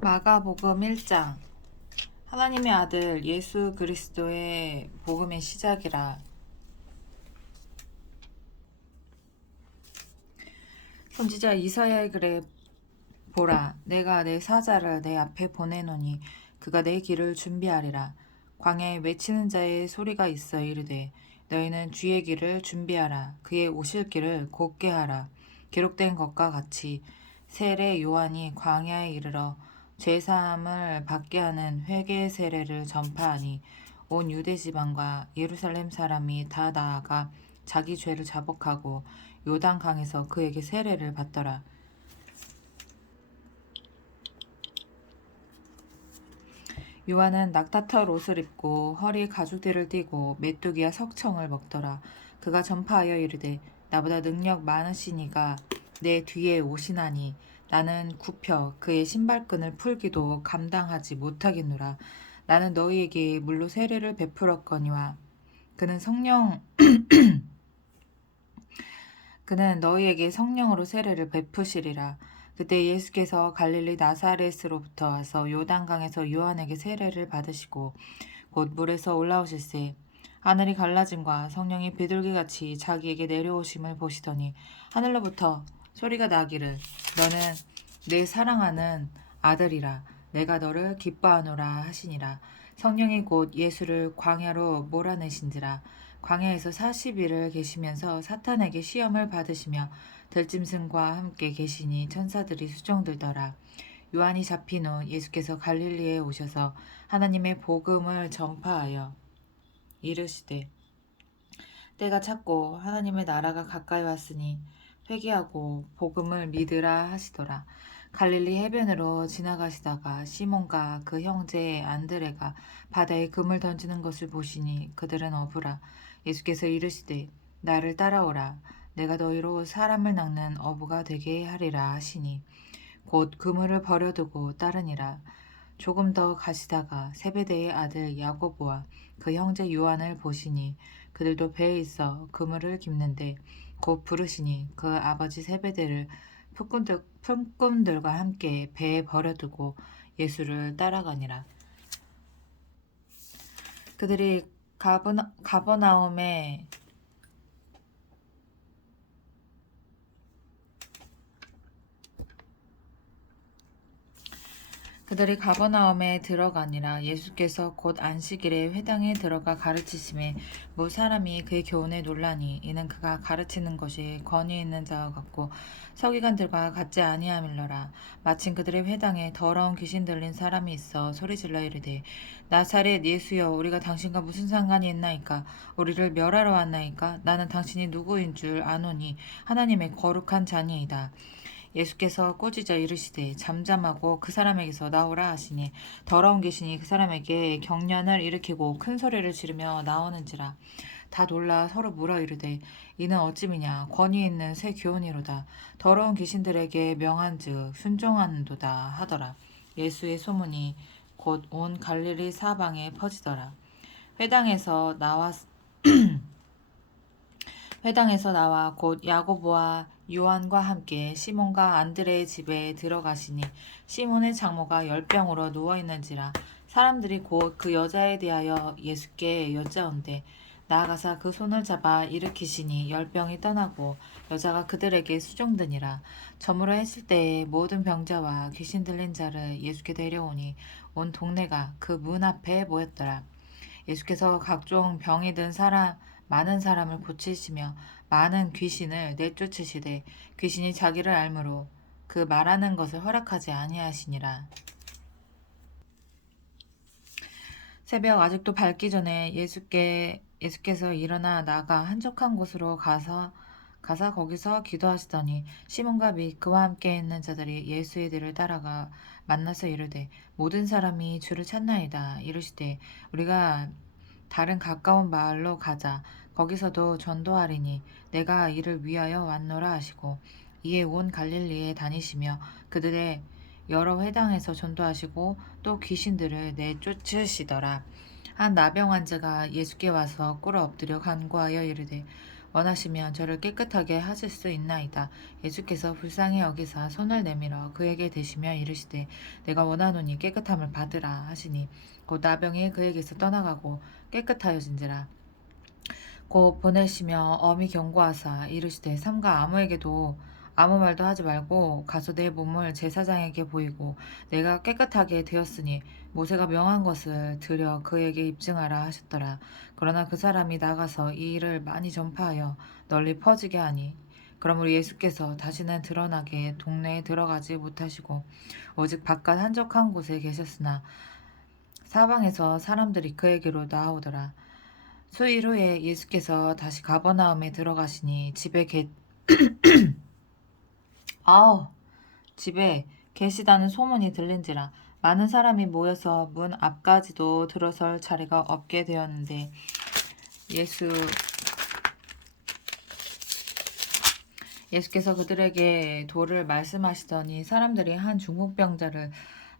마가복음 1장. 하나님의 아들 예수 그리스도의 복음의 시작이라. 선지자 이사야의 글에 보라, 내가 내 사자를 내 앞에 보내노니 그가 내 길을 준비하리라. 광야에 외치는 자의 소리가 있어 이르되 너희는 주의 길을 준비하라. 그의 오실 길을 곧게 하라. 기록된 것과 같이 세례 요한이 광야에 이르러 죄사함을 받게 하는 회개의 세례를 전파하니 온 유대 지방과 예루살렘 사람이 다 나아가 자기 죄를 자복하고 요단강에서 그에게 세례를 받더라. 요한은 낙타털 옷을 입고 허리에 가죽띠를 띠고 메뚜기와 석청을 먹더라. 그가 전파하여 이르되 나보다 능력 많으시니가 내 뒤에 오시나니 나는 굽혀 그의 신발끈을 풀기도 감당하지 못하겠노라. 나는 너희에게 물로 세례를 베풀었거니와 그는 너희에게 성령으로 세례를 베푸시리라. 그때 예수께서 갈릴리 나사렛으로부터 와서 요단강에서 요한에게 세례를 받으시고 곧 물에서 올라오실새 하늘이 갈라짐과 성령이 비둘기같이 자기에게 내려오심을 보시더니 하늘로부터 소리가 나기를 너는 내 사랑하는 아들이라 내가 너를 기뻐하노라 하시니라. 성령이 곧 예수를 광야로 몰아내신지라. 광야에서 40일을 계시면서 사탄에게 시험을 받으시며 들짐승과 함께 계시니 천사들이 수종들더라. 요한이 잡힌 후 예수께서 갈릴리에 오셔서 하나님의 복음을 전파하여 이르시되 때가 찼고 하나님의 나라가 가까이 왔으니 회개하고 복음을 믿으라 하시더라. 갈릴리 해변으로 지나가시다가 시몬과 그 형제 안드레가 바다에 금을 던지는 것을 보시니 그들은 어부라. 예수께서 이르시되 나를 따라오라. 내가 너희로 사람을 낚는 어부가 되게 하리라 하시니 곧 그물을 버려두고 따르니라. 조금 더 가시다가 세베대의 아들 야고보와 그 형제 요한을 보시니 그들도 배에 있어 그물을 깁는데 곧 부르시니 그 아버지 세베대를 품꾼들과 함께 배에 버려두고 예수를 따라가니라. 그들이 가버나움에 들어가니라. 예수께서 곧 안식일에 회당에 들어가 가르치심에 모 사람이 그의 교훈에 놀라니 이는 그가 가르치는 것이 권위 있는 자와 같고 서기관들과 같지 아니함일러라. 마침 그들의 회당에 더러운 귀신 들린 사람이 있어 소리질러 이르되 나사렛 예수여 우리가 당신과 무슨 상관이 있나이까. 우리를 멸하러 왔나이까. 나는 당신이 누구인 줄 아노니 하나님의 거룩한 자니이다. 예수께서 꾸짖어 이르시되 잠잠하고 그 사람에게서 나오라 하시니 더러운 귀신이 그 사람에게 경련을 일으키고 큰 소리를 지르며 나오는지라. 다 놀라 서로 물어 이르되 이는 어찌미냐. 권위 있는 새 교훈이로다. 더러운 귀신들에게 명한즉 순종하는도다 하더라. 예수의 소문이 곧 온 갈릴리 사방에 퍼지더라. 회당에서 나와 곧 야고보와 요한과 함께 시몬과 안드레의 집에 들어가시니 시몬의 장모가 열병으로 누워있는지라. 사람들이 곧 그 여자에 대하여 예수께 여짜온대 나아가사 그 손을 잡아 일으키시니 열병이 떠나고 여자가 그들에게 수종드니라. 저물어 했을 때에 모든 병자와 귀신 들린 자를 예수께 데려오니 온 동네가 그 문 앞에 모였더라. 예수께서 각종 병이 든 많은 사람을 고치시며 많은 귀신을 내쫓으시되 귀신이 자기를 알므로 그 말하는 것을 허락하지 아니하시니라. 새벽 아직도 밝기 전에 예수께서 일어나 나가 한적한 곳으로 가사 거기서 기도하시더니 시몬과 및 그와 함께 있는 자들이 예수의 뒤를 따라가 만나서 이르되 모든 사람이 주를 찾나이다. 이르시되 우리가 다른 가까운 마을로 가자. 거기서도 전도하리니 내가 이를 위하여 왔노라 하시고 이에 온 갈릴리에 다니시며 그들의 여러 회당에서 전도하시고 또 귀신들을 내쫓으시더라. 한 나병 환자가 예수께 와서 꿇어 엎드려 간구하여 이르되 원하시면 저를 깨끗하게 하실 수 있나이다. 예수께서 불쌍히 여기사 손을 내밀어 그에게 대시며 이르시되 내가 원하노니 깨끗함을 받으라 하시니 곧 나병이 그에게서 떠나가고 깨끗하여진지라. 곧 보내시며 엄히 경고하사 이르시되 삼가 아무에게도 아무 말도 하지 말고 가서 내 몸을 제사장에게 보이고 내가 깨끗하게 되었으니 모세가 명한 것을 들여 그에게 입증하라 하셨더라. 그러나 그 사람이 나가서 이 일을 많이 전파하여 널리 퍼지게 하니 그러므로 예수께서 다시는 드러나게 동네에 들어가지 못하시고 오직 바깥 한적한 곳에 계셨으나 사방에서 사람들이 그에게로 나오더라. 수일 후에 예수께서 다시 가버나움에 들어가시니 아우 집에 계시다는 소문이 들린지라 많은 사람이 모여서 문 앞까지도 들어설 자리가 없게 되었는데 예수 예수께서 그들에게 도를 말씀하시더니 사람들이 한 중풍병자를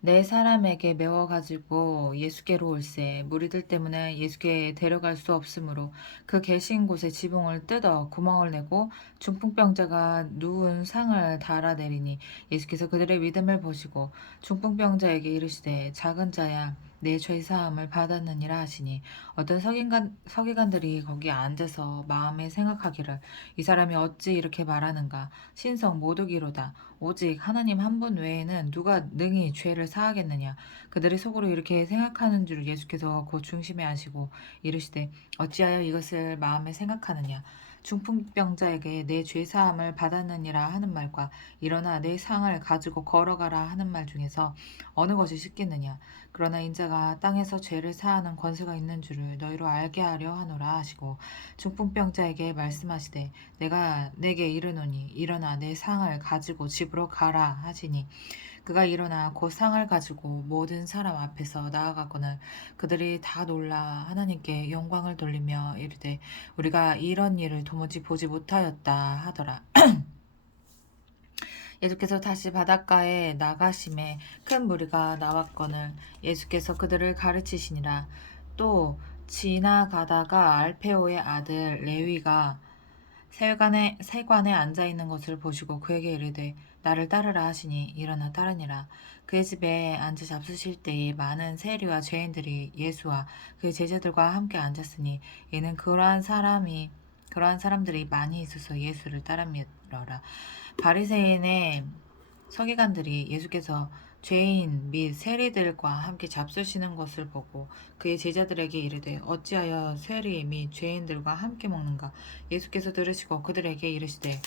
네 사람에게 메워 가지고 예수께로 올세 무리들 때문에 예수께 데려갈 수 없으므로 그 계신 곳에 지붕을 뜯어 구멍을 내고 중풍병자가 누운 상을 달아내리니 예수께서 그들의 믿음을 보시고 중풍병자에게 이르시되 작은 자야 내 죄 사함을 받았느니라 하시니 어떤 서기관들이 거기 앉아서 마음에 생각하기를 이 사람이 어찌 이렇게 말하는가 신성 모독이로다 오직 하나님 한 분 외에는 누가 능히 죄를 사하겠느냐. 그들의 속으로 이렇게 생각하는 줄 예수께서 곧 중심에 아시고 이르시되 어찌하여 이것을 마음에 생각하느냐. 중풍병자에게 내 죄사함을 받았느니라 하는 말과 일어나 내 상을 가지고 걸어가라 하는 말 중에서 어느 것이 쉽겠느냐. 그러나 인자가 땅에서 죄를 사하는 권세가 있는 줄을 너희로 알게 하려 하노라 하시고 중풍병자에게 말씀하시되 내가 내게 이르노니 일어나 내 상을 가지고 집으로 가라 하시니 그가 일어나 곧 상을 가지고 모든 사람 앞에서 나아가거늘 그들이 다 놀라 하나님께 영광을 돌리며 이르되 우리가 이런 일을 도무지 보지 못하였다 하더라. 예수께서 다시 바닷가에 나가심에 큰 무리가 나왔거늘 예수께서 그들을 가르치시니라. 또 지나가다가 알페오의 아들 레위가 세관에 앉아 있는 것을 보시고 그에게 이르되 나를 따르라 하시니 일어나 따르니라. 그의 집에 앉아 잡수실 때에 많은 세리와 죄인들이 예수와 그의 제자들과 함께 앉았으니 이는 그러한 사람들이 많이 있어서 예수를 따르미러라. 바리새인의 서기관들이 예수께서 죄인 및 세리들과 함께 잡수시는 것을 보고 그의 제자들에게 이르되 어찌하여 세리 및 죄인들과 함께 먹는가. 예수께서 들으시고 그들에게 이르시되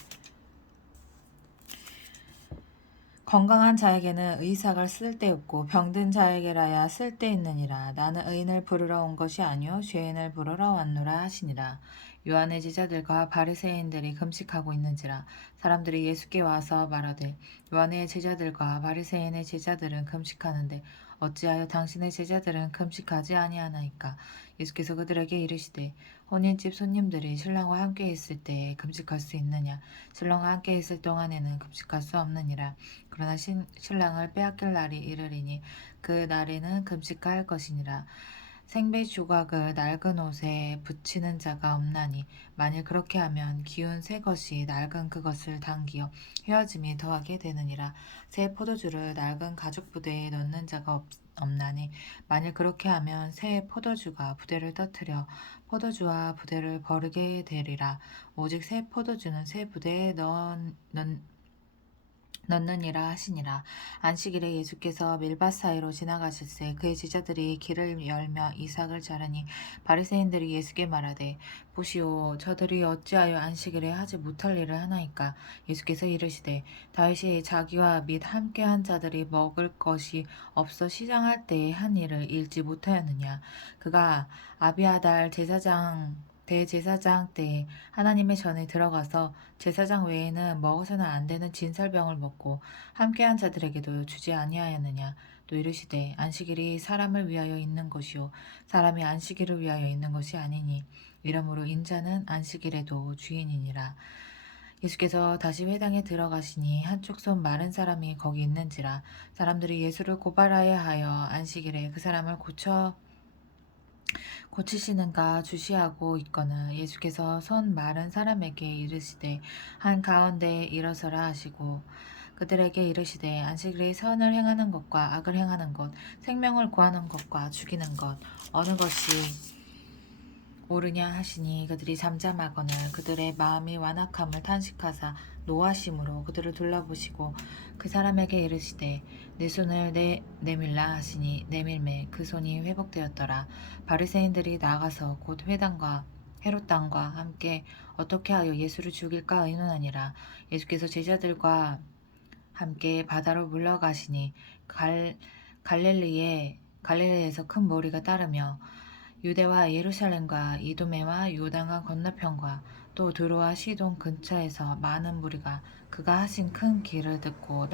건강한 자에게는 의사가 쓸데없고 병든 자에게라야 쓸데있느니라. 나는 의인을 부르러 온 것이 아니요 죄인을 부르러 왔노라 하시니라. 요한의 제자들과 바리새인들이 금식하고 있는지라 사람들이 예수께 와서 말하되 요한의 제자들과 바리새인의 제자들은 금식하는데 어찌하여 당신의 제자들은 금식하지 아니하나이까. 예수께서 그들에게 이르시되 혼인집 손님들이 신랑과 함께 있을 때에 금식할 수 있느냐. 신랑과 함께 있을 동안에는 금식할 수 없느니라. 그러나 신랑을 빼앗길 날이 이르리니 그 날에는 금식할 것이니라. 생배 조각을 낡은 옷에 붙이는 자가 없나니 만일 그렇게 하면 기운 새 것이 낡은 그것을 당기어 헤어짐이 더하게 되느니라. 새 포도주를 낡은 가죽 부대에 넣는 자가 없나니 만일 그렇게 하면 새 포도주가 부대를 터뜨려 포도주와 부대를 버리게 되리라. 오직 새 포도주는 새 부대에 넣느니라 하시니라. 안식일에 예수께서 밀밭 사이로 지나가실새 그의 제자들이 길을 열며 이삭을 자르니 바리새인들이 예수께 말하되 보시오 저들이 어찌하여 안식일에 하지 못할 일을 하나이까. 예수께서 이르시되 다윗이 자기와 및 함께한 자들이 먹을 것이 없어 시장할 때에 한 일을 읽지 못하였느냐. 그가 아비아달 대제사장 때에 하나님의 전에 들어가서 제사장 외에는 먹어서는 안 되는 진설병을 먹고 함께한 자들에게도 주지 아니하였느냐. 또 이르시되 안식일이 사람을 위하여 있는 것이요 사람이 안식일을 위하여 있는 것이 아니니 이러므로 인자는 안식일에도 주인이니라. 예수께서 다시 회당에 들어가시니 한쪽 손 마른 사람이 거기 있는지라. 사람들이 예수를 고발하여 하여 안식일에 그 사람을 고쳐 고치시는가 주시하고 있거늘 예수께서 손 마른 사람에게 이르시되 한 가운데 일어서라 하시고 그들에게 이르시되 안식일에 선을 행하는 것과 악을 행하는 것 생명을 구하는 것과 죽이는 것 어느 것이 옳으냐 하시니 그들이 잠잠하거늘 그들의 마음이 완악함을 탄식하사 노하심으로 그들을 둘러보시고 그 사람에게 이르시되 내 손을 내밀라 하시니 내밀매 그 손이 회복되었더라. 바리새인들이 나가서 곧 회당과 헤롯당과 함께 어떻게 하여 예수를 죽일까 의논하니라. 예수께서 제자들과 함께 바다로 물러가시니 갈릴리에서 큰 무리가 따르며 유대와 예루살렘과 이두메와 요단강 건너편과 또 두로와 시돈 근처에서 많은 무리가 그가 하신 큰 일을 듣고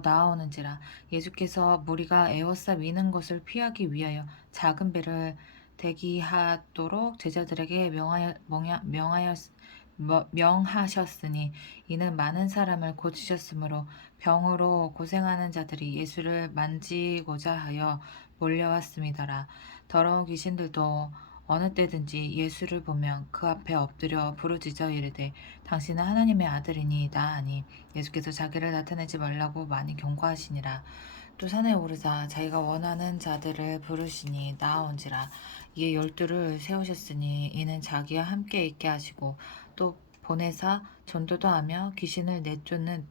나아오는지라 예수께서 무리가 에워싸 미는 것을 피하기 위하여 작은 배를 대기하도록 제자들에게 명하셨으니 이는 많은 사람을 고치셨으므로 병으로 고생하는 자들이 예수를 만지고자 하여 몰려왔음이더라. 더러운 귀신들도 어느 때든지 예수를 보면 그 앞에 엎드려 부르짖어 이르되 당신은 하나님의 아들이니 하니 예수께서 자기를 나타내지 말라고 많이 경고하시니라. 또 산에 오르사 자기가 원하는 자들을 부르시니 나아온지라. 이에 열두를 세우셨으니 이는 자기와 함께 있게 하시고 또 보내사 전도도 하며 귀신을 내쫓는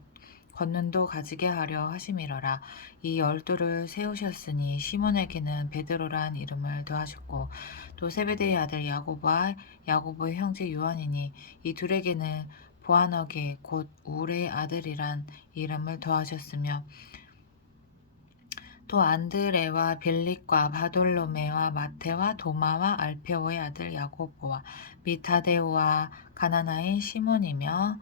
권능도 가지게 하려 하심이러라. 이 열두를 세우셨으니 시몬에게는 베드로란 이름을 더하셨고 또 세베대의 아들 야고보와 야고보의 형제 요한이니 이 둘에게는 보아너게 곧 우레의 아들이란 이름을 더하셨으며 또 안드레와 빌립과 바돌로메와 마테와 도마와 알페오의 아들 야고보와 및 다데오와 가나나인 시몬이며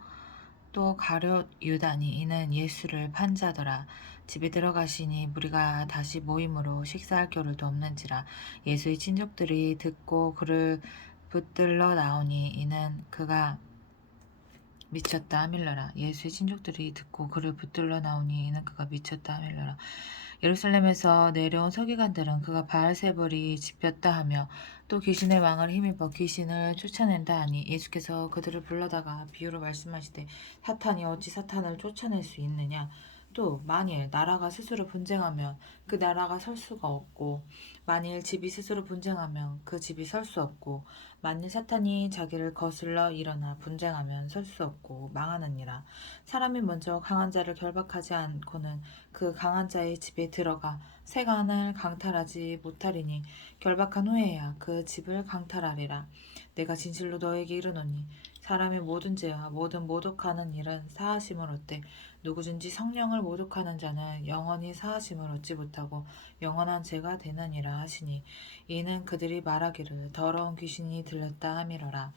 또 가룟 유다니 이는 예수를 판자더라. 집에 들어가시니 무리가 다시 모임으로 식사할 겨를도 없는지라. 예수의 친족들이 듣고 그를 붙들러 나오니 이는 그가 미쳤다 하밀러라. 예수의 친족들이 듣고 그를 붙들러 나오니 이는 그가 미쳤다 하밀러라. 예루살렘에서 내려온 서기관들은 그가 바알세불이 집혔다 하며 또 귀신의 왕을 힘입어 귀신을 쫓아낸다 하니 예수께서 그들을 불러다가 비유로 말씀하시되 사탄이 어찌 사탄을 쫓아낼 수 있느냐. 또 만일 나라가 스스로 분쟁하면 그 나라가 설 수가 없고 만일 집이 스스로 분쟁하면 그 집이 설 수 없고 만일 사탄이 자기를 거슬러 일어나 분쟁하면 설 수 없고 망하느니라. 사람이 먼저 강한 자를 결박하지 않고는 그 강한 자의 집에 들어가 세간을 강탈하지 못하리니 결박한 후에야 그 집을 강탈하리라. 내가 진실로 너에게 이르노니 사람의 모든 죄와 모든 모독하는 일은 사하심을 얻되 누구든지 성령을 모독하는 자는 영원히 사하심을 얻지 못하고 영원한 죄가 되느니라 하시니 이는 그들이 말하기를 더러운 귀신이 들렸다 함이러라.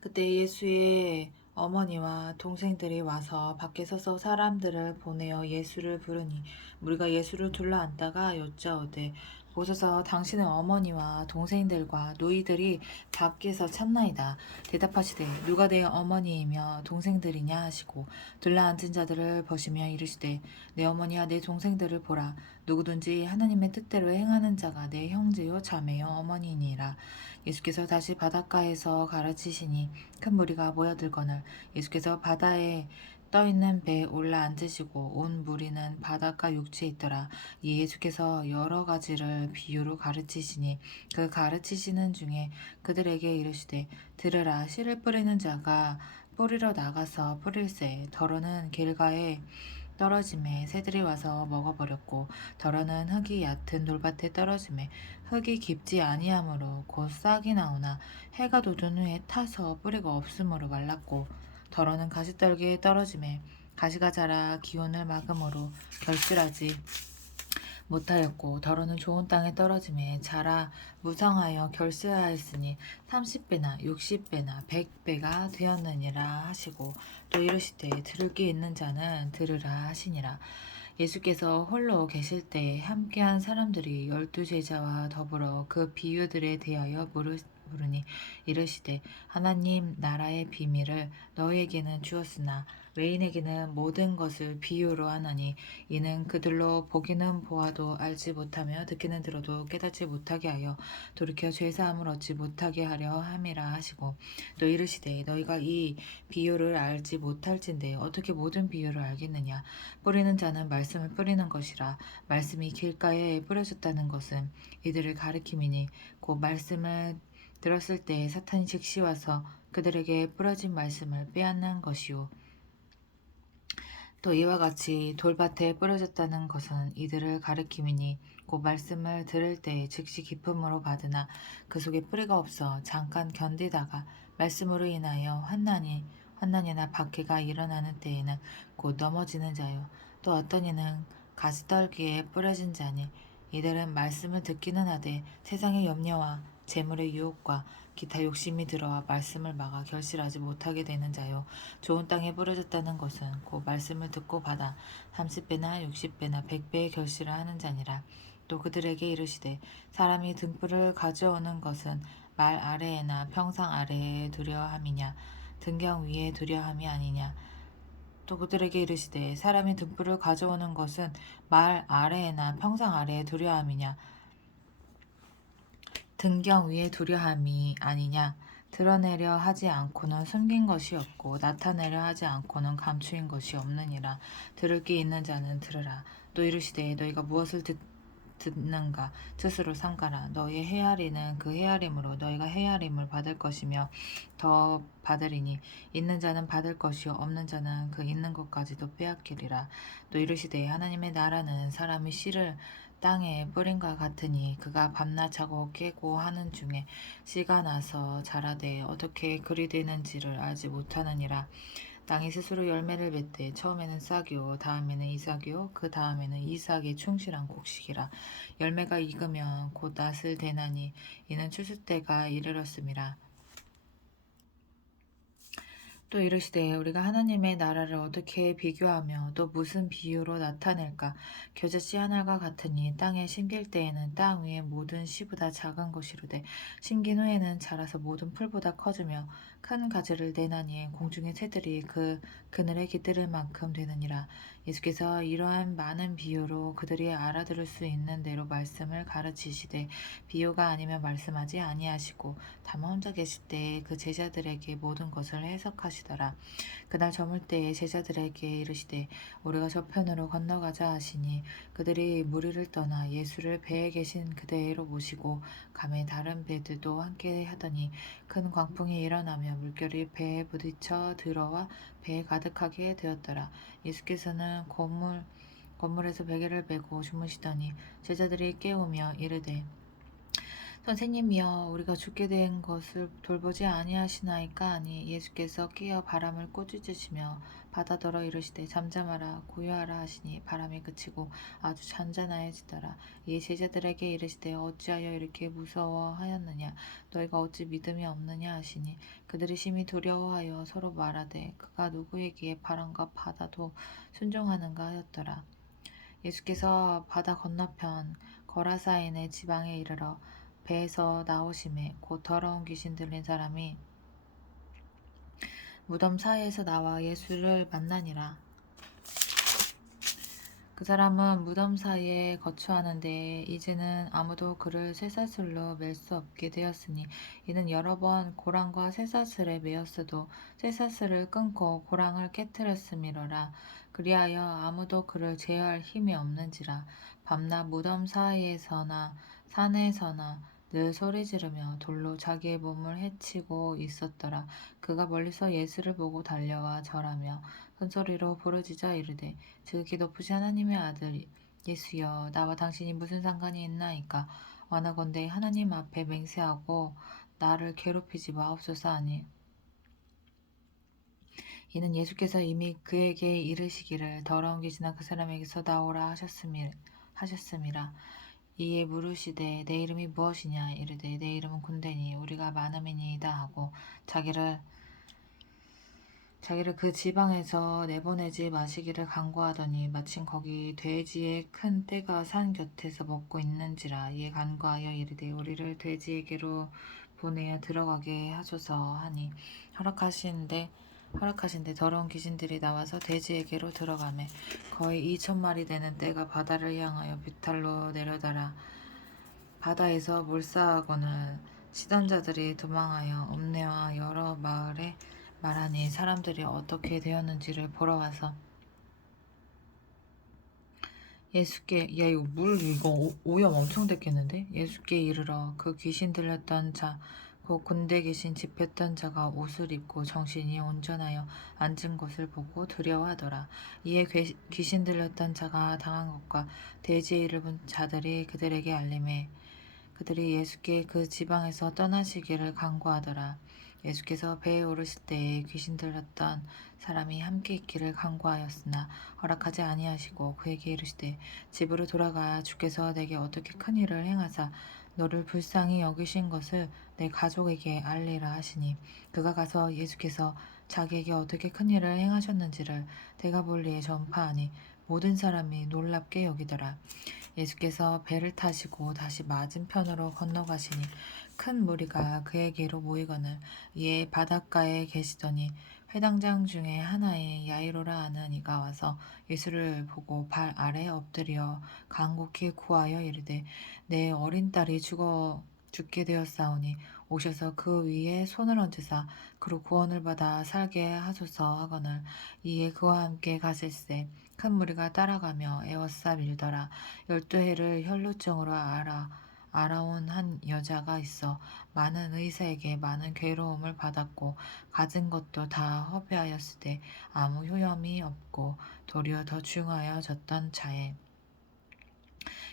그때 예수의 어머니와 동생들이 와서 밖에 서서 사람들을 보내어 예수를 부르니 우리가 예수를 둘러앉다가 여짜오되 보소서 당신의 어머니와 동생들과 노이들이 밖에서 찾나이다. 대답하시되 누가 내 어머니이며 동생들이냐 하시고 둘러앉은 자들을 보시며 이르시되 내 어머니와 내 동생들을 보라. 누구든지 하나님의 뜻대로 행하는 자가 내 형제요 자매요 어머니니라. 예수께서 다시 바닷가에서 가르치시니 큰 무리가 모여들거늘 예수께서 바다에 떠있는 배에 올라앉으시고 온 무리는 바닷가 육지에 있더라. 이 예수께서 여러 가지를 비유로 가르치시니 그 가르치시는 중에 그들에게 이르시되 들으라. 씨를 뿌리는 자가 뿌리러 나가서 뿌릴새 더러는 길가에 떨어짐에 새들이 와서 먹어버렸고 더러는 흙이 얕은 돌밭에 떨어짐에 흙이 깊지 아니하므로 곧 싹이 나오나 해가 돋은 후에 타서 뿌리가 없으므로 말랐고 더러는 가시떨기에 떨어짐에 가시가 자라 기운을 막음으로 결실하지 못하였고 더러는 좋은 땅에 떨어짐에 자라 무성하여 결실하였으니 30배나 60배나 100배가 되었느니라 하시고 또 이르시되 들을 귀 있는 자는 들으라 하시니라. 예수께서 홀로 계실 때에 함께한 사람들이 12 제자와 더불어 그 비유들에 대하여 부르니 이르시되 하나님 나라의 비밀을 너희에게는 주었으나 외인에게는 모든 것을 비유로 하나니 이는 그들로 보기는 보아도 알지 못하며 듣기는 들어도 깨닫지 못하게 하여 돌이켜 죄사함을 얻지 못하게 하려 함이라 하시고 또 이르시되 너희가 이 비유를 알지 못할진대 어떻게 모든 비유를 알겠느냐 뿌리는 자는 말씀을 뿌리는 것이라 말씀이 길가에 뿌려졌다는 것은 이들을 가리킴이니 곧 말씀을 들었을 때 사탄이 즉시 와서 그들에게 뿌려진 말씀을 빼앗는 것이요 또 이와 같이 돌밭에 뿌려졌다는 것은 이들을 가리킴이니 곧 말씀을 들을 때 즉시 기쁨으로 받으나 그 속에 뿌리가 없어 잠깐 견디다가 말씀으로 인하여 환난이나 박해가 일어나는 때에는 곧 넘어지는 자요 또 어떤 이는 가시떨기에 뿌려진 자니 이들은 말씀을 듣기는 하되 세상의 염려와 재물의 유혹과 기타 욕심이 들어와 말씀을 막아 결실하지 못하게 되는 자요 좋은 땅에 뿌려졌다는 것은 곧 말씀을 듣고 받아 30배나 60배나 100배의 결실을 하는 자니라. 또 그들에게 이르시되 사람이 등불을 가져오는 것은 말 아래에나 평상 아래에 두려함이냐 등경 위에 두려함이 아니냐. 또 그들에게 이르시되 사람이 등불을 가져오는 것은 말 아래에나 평상 아래에 두려함이냐 등경 위에 두려함이 아니냐 드러내려 하지 않고는 숨긴 것이 없고 나타내려 하지 않고는 감추인 것이 없느니라. 들을 귀 있는 자는 들으라. 또 이르시되 너희가 무엇을 듣는가 스스로 삼가라. 너희의 헤아리는 그 헤아림으로 너희가 헤아림을 받을 것이며 더 받으리니 있는 자는 받을 것이요 없는 자는 그 있는 것까지도 빼앗기리라. 또 이르시되 하나님의 나라는 사람이 씨를 땅에 뿌린과 같으니 그가 밤낮 자고 깨고 하는 중에 씨가 나서 자라되 어떻게 그리 되는지를 알지 못하느니라. 땅이 스스로 열매를 맺되 처음에는 싹이요 다음에는 이삭이요 그 다음에는 이삭의 충실한 곡식이라. 열매가 익으면 곧 낫을 대나니 이는 추수 때가 이르렀음이라. 또 이르시되 우리가 하나님의 나라를 어떻게 비교하며 또 무슨 비유로 나타낼까 겨자 씨 하나가 같으니 땅에 심길 때에는 땅 위의 모든 씨보다 작은 것이로되 심긴 후에는 자라서 모든 풀보다 커지며 큰 가지를 내나니 공중의 새들이 그 그늘에 깃들을 만큼 되느니라. 예수께서 이러한 많은 비유로 그들이 알아들을 수 있는 대로 말씀을 가르치시되 비유가 아니면 말씀하지 아니하시고 다만 혼자 계실 때 그 제자들에게 모든 것을 해석하시더라. 그날 저물 때에 제자들에게 이르시되 우리가 저편으로 건너가자 하시니 그들이 무리를 떠나 예수를 배에 계신 그대로 모시고 감에 다른 배들도 함께 하더니 큰 광풍이 일어나며 물결이 배에 부딪혀 들어와 배에 가득하게 되었더라. 예수께서는 건물에서 베개를 메고 주무시더니 제자들이 깨우며 이르되 선생님이여 우리가 죽게 된 것을 돌보지 아니하시나이까 하니 예수께서 깨어 바람을 꾸짖으시며 바다더러 이르시되 잠잠하라 고요하라 하시니 바람이 그치고 아주 잔잔하여지더라. 이에 제자들에게 이르시되 어찌하여 이렇게 무서워하였느냐 너희가 어찌 믿음이 없느냐 하시니 그들이 심히 두려워하여 서로 말하되 그가 누구에게 바람과 바다도 순종하는가 하였더라. 예수께서 바다 건너편 거라사인의 지방에 이르러 배에서 나오심에 곧 더러운 귀신 들린 사람이 무덤 사이에서 나와 예수를 만나니라. 그 사람은 무덤 사이에 거처하는데 이제는 아무도 그를 쇠사슬로 맬 수 없게 되었으니 이는 여러 번 고랑과 쇠사슬에 매었어도 쇠사슬을 끊고 고랑을 깨뜨렸음이로라. 그리하여 아무도 그를 제어할 힘이 없는지라. 밤낮 무덤 사이에서나 산에서나 늘 소리 지르며 돌로 자기의 몸을 해치고 있었더라. 그가 멀리서 예수를 보고 달려와 절하며 큰 소리로 부르짖어 이르되 지극히 높으신 하나님의 아들 예수여 나와 당신이 무슨 상관이 있나이까 원하건대 하나님 앞에 맹세하고 나를 괴롭히지 마옵소서 하니 이는 예수께서 이미 그에게 이르시기를 더러운 귀신아 그 사람에게서 나오라 하셨음이라. 이에 물으시되 내 이름이 무엇이냐 이르되 내 이름은 군대니 우리가 많음이니이다 하고 자기를 그 지방에서 내보내지 마시기를 간구하더니 마침 거기 돼지의 큰 떼가 산 곁에서 먹고 있는지라. 이에 간구하여 이르되 우리를 돼지에게로 보내어 들어가게 하소서 하니 허락하신데 더러운 귀신들이 나와서 돼지에게로 들어가매 거의 2,000마리 되는 떼가 바다를 향하여 비탈로 내려다라. 바다에서 몰사하고는 시던 자들이 도망하여 읍내와 여러 마을에 말하니 사람들이 어떻게 되었는지를 보러 와서 예수께 야 이거 물 이거 오염 엄청 됐겠는데? 예수께 이르러 그 귀신 들렸던 자 그 군대 귀신 집했던 자가 옷을 입고 정신이 온전하여 앉은 것을 보고 두려워하더라. 이에 귀신 들렸던 자가 당한 것과 돼지의 이를 본 자들이 그들에게 알림해 그들이 예수께 그 지방에서 떠나시기를 간구하더라. 예수께서 배에 오르실 때에 귀신 들렸던 사람이 함께 있기를 간구하였으나 허락하지 아니하시고 그에게 이르시되 집으로 돌아가 주께서 내게 어떻게 큰 일을 행하사 너를 불쌍히 여기신 것을 내 가족에게 알리라 하시니 그가 가서 예수께서 자기에게 어떻게 큰 일을 행하셨는지를 데가볼리에 전파하니 모든 사람이 놀랍게 여기더라. 예수께서 배를 타시고 다시 맞은편으로 건너가시니 큰 무리가 그에게로 모이거늘 이에 바닷가에 계시더니 회당장 중에 하나의 야이로라 하는 이가 와서 예수를 보고 발 아래 엎드려 간곡히 구하여 이르되 내 어린 딸이 죽게 되었사오니 오셔서 그 위에 손을 얹으사 그로 구원을 받아 살게 하소서 하거늘 이에 그와 함께 가실새 큰 무리가 따라가며 에워싸 밀더라. 12해를 혈루증으로 알아온 한 여자가 있어 많은 의사에게 많은 괴로움을 받았고 가진 것도 다 허비하였으되 아무 효험이 없고 도리어 더 중하여졌던 자에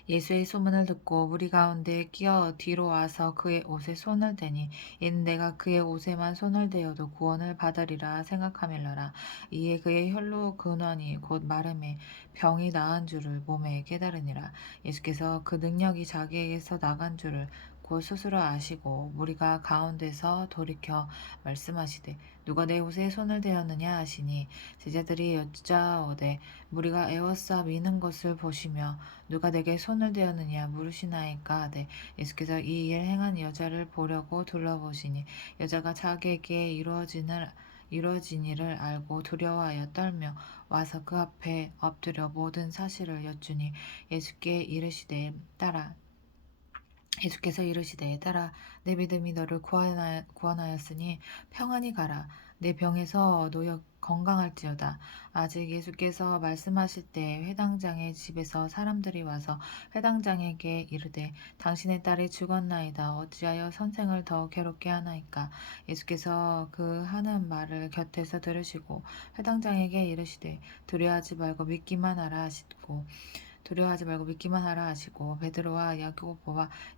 예수의 소문을 듣고 무리 가운데 끼어 뒤로 와서 그의 옷에 손을 대니 이는 내가 그의 옷에만 손을 대어도 구원을 받으리라 생각하밀러라. 이에 그의 혈루 근원이 곧 마름에 병이 나은 줄을 몸에 깨달으니라. 예수께서 그 능력이 자기에게서 나간 줄을 곧 스스로 아시고 무리가 가운데서 돌이켜 말씀하시되 누가 내 옷에 손을 대었느냐 하시니 제자들이 여짜오되 무리가 에워싸 미는 것을 보시며 누가 내게 손을 대었느냐 물으시나이까 하되 예수께서 이 일 행한 여자를 보려고 둘러보시니 여자가 자기에게 이루어진 일을 알고 두려워하여 떨며 와서 그 앞에 엎드려 모든 사실을 여쭈니 예수께서 이르시되 따라 내 믿음이 너를 구원하였으니 평안히 가라. 내 병에서 노역 건강할지어다. 아직 예수께서 말씀하실 때 회당장의 집에서 사람들이 와서 회당장에게 이르되 당신의 딸이 죽었나이다. 어찌하여 선생을 더 괴롭게 하나이까. 예수께서 그 하는 말을 곁에서 들으시고 회당장에게 이르시되 두려워하지 말고 믿기만 하라 하시고 베드로와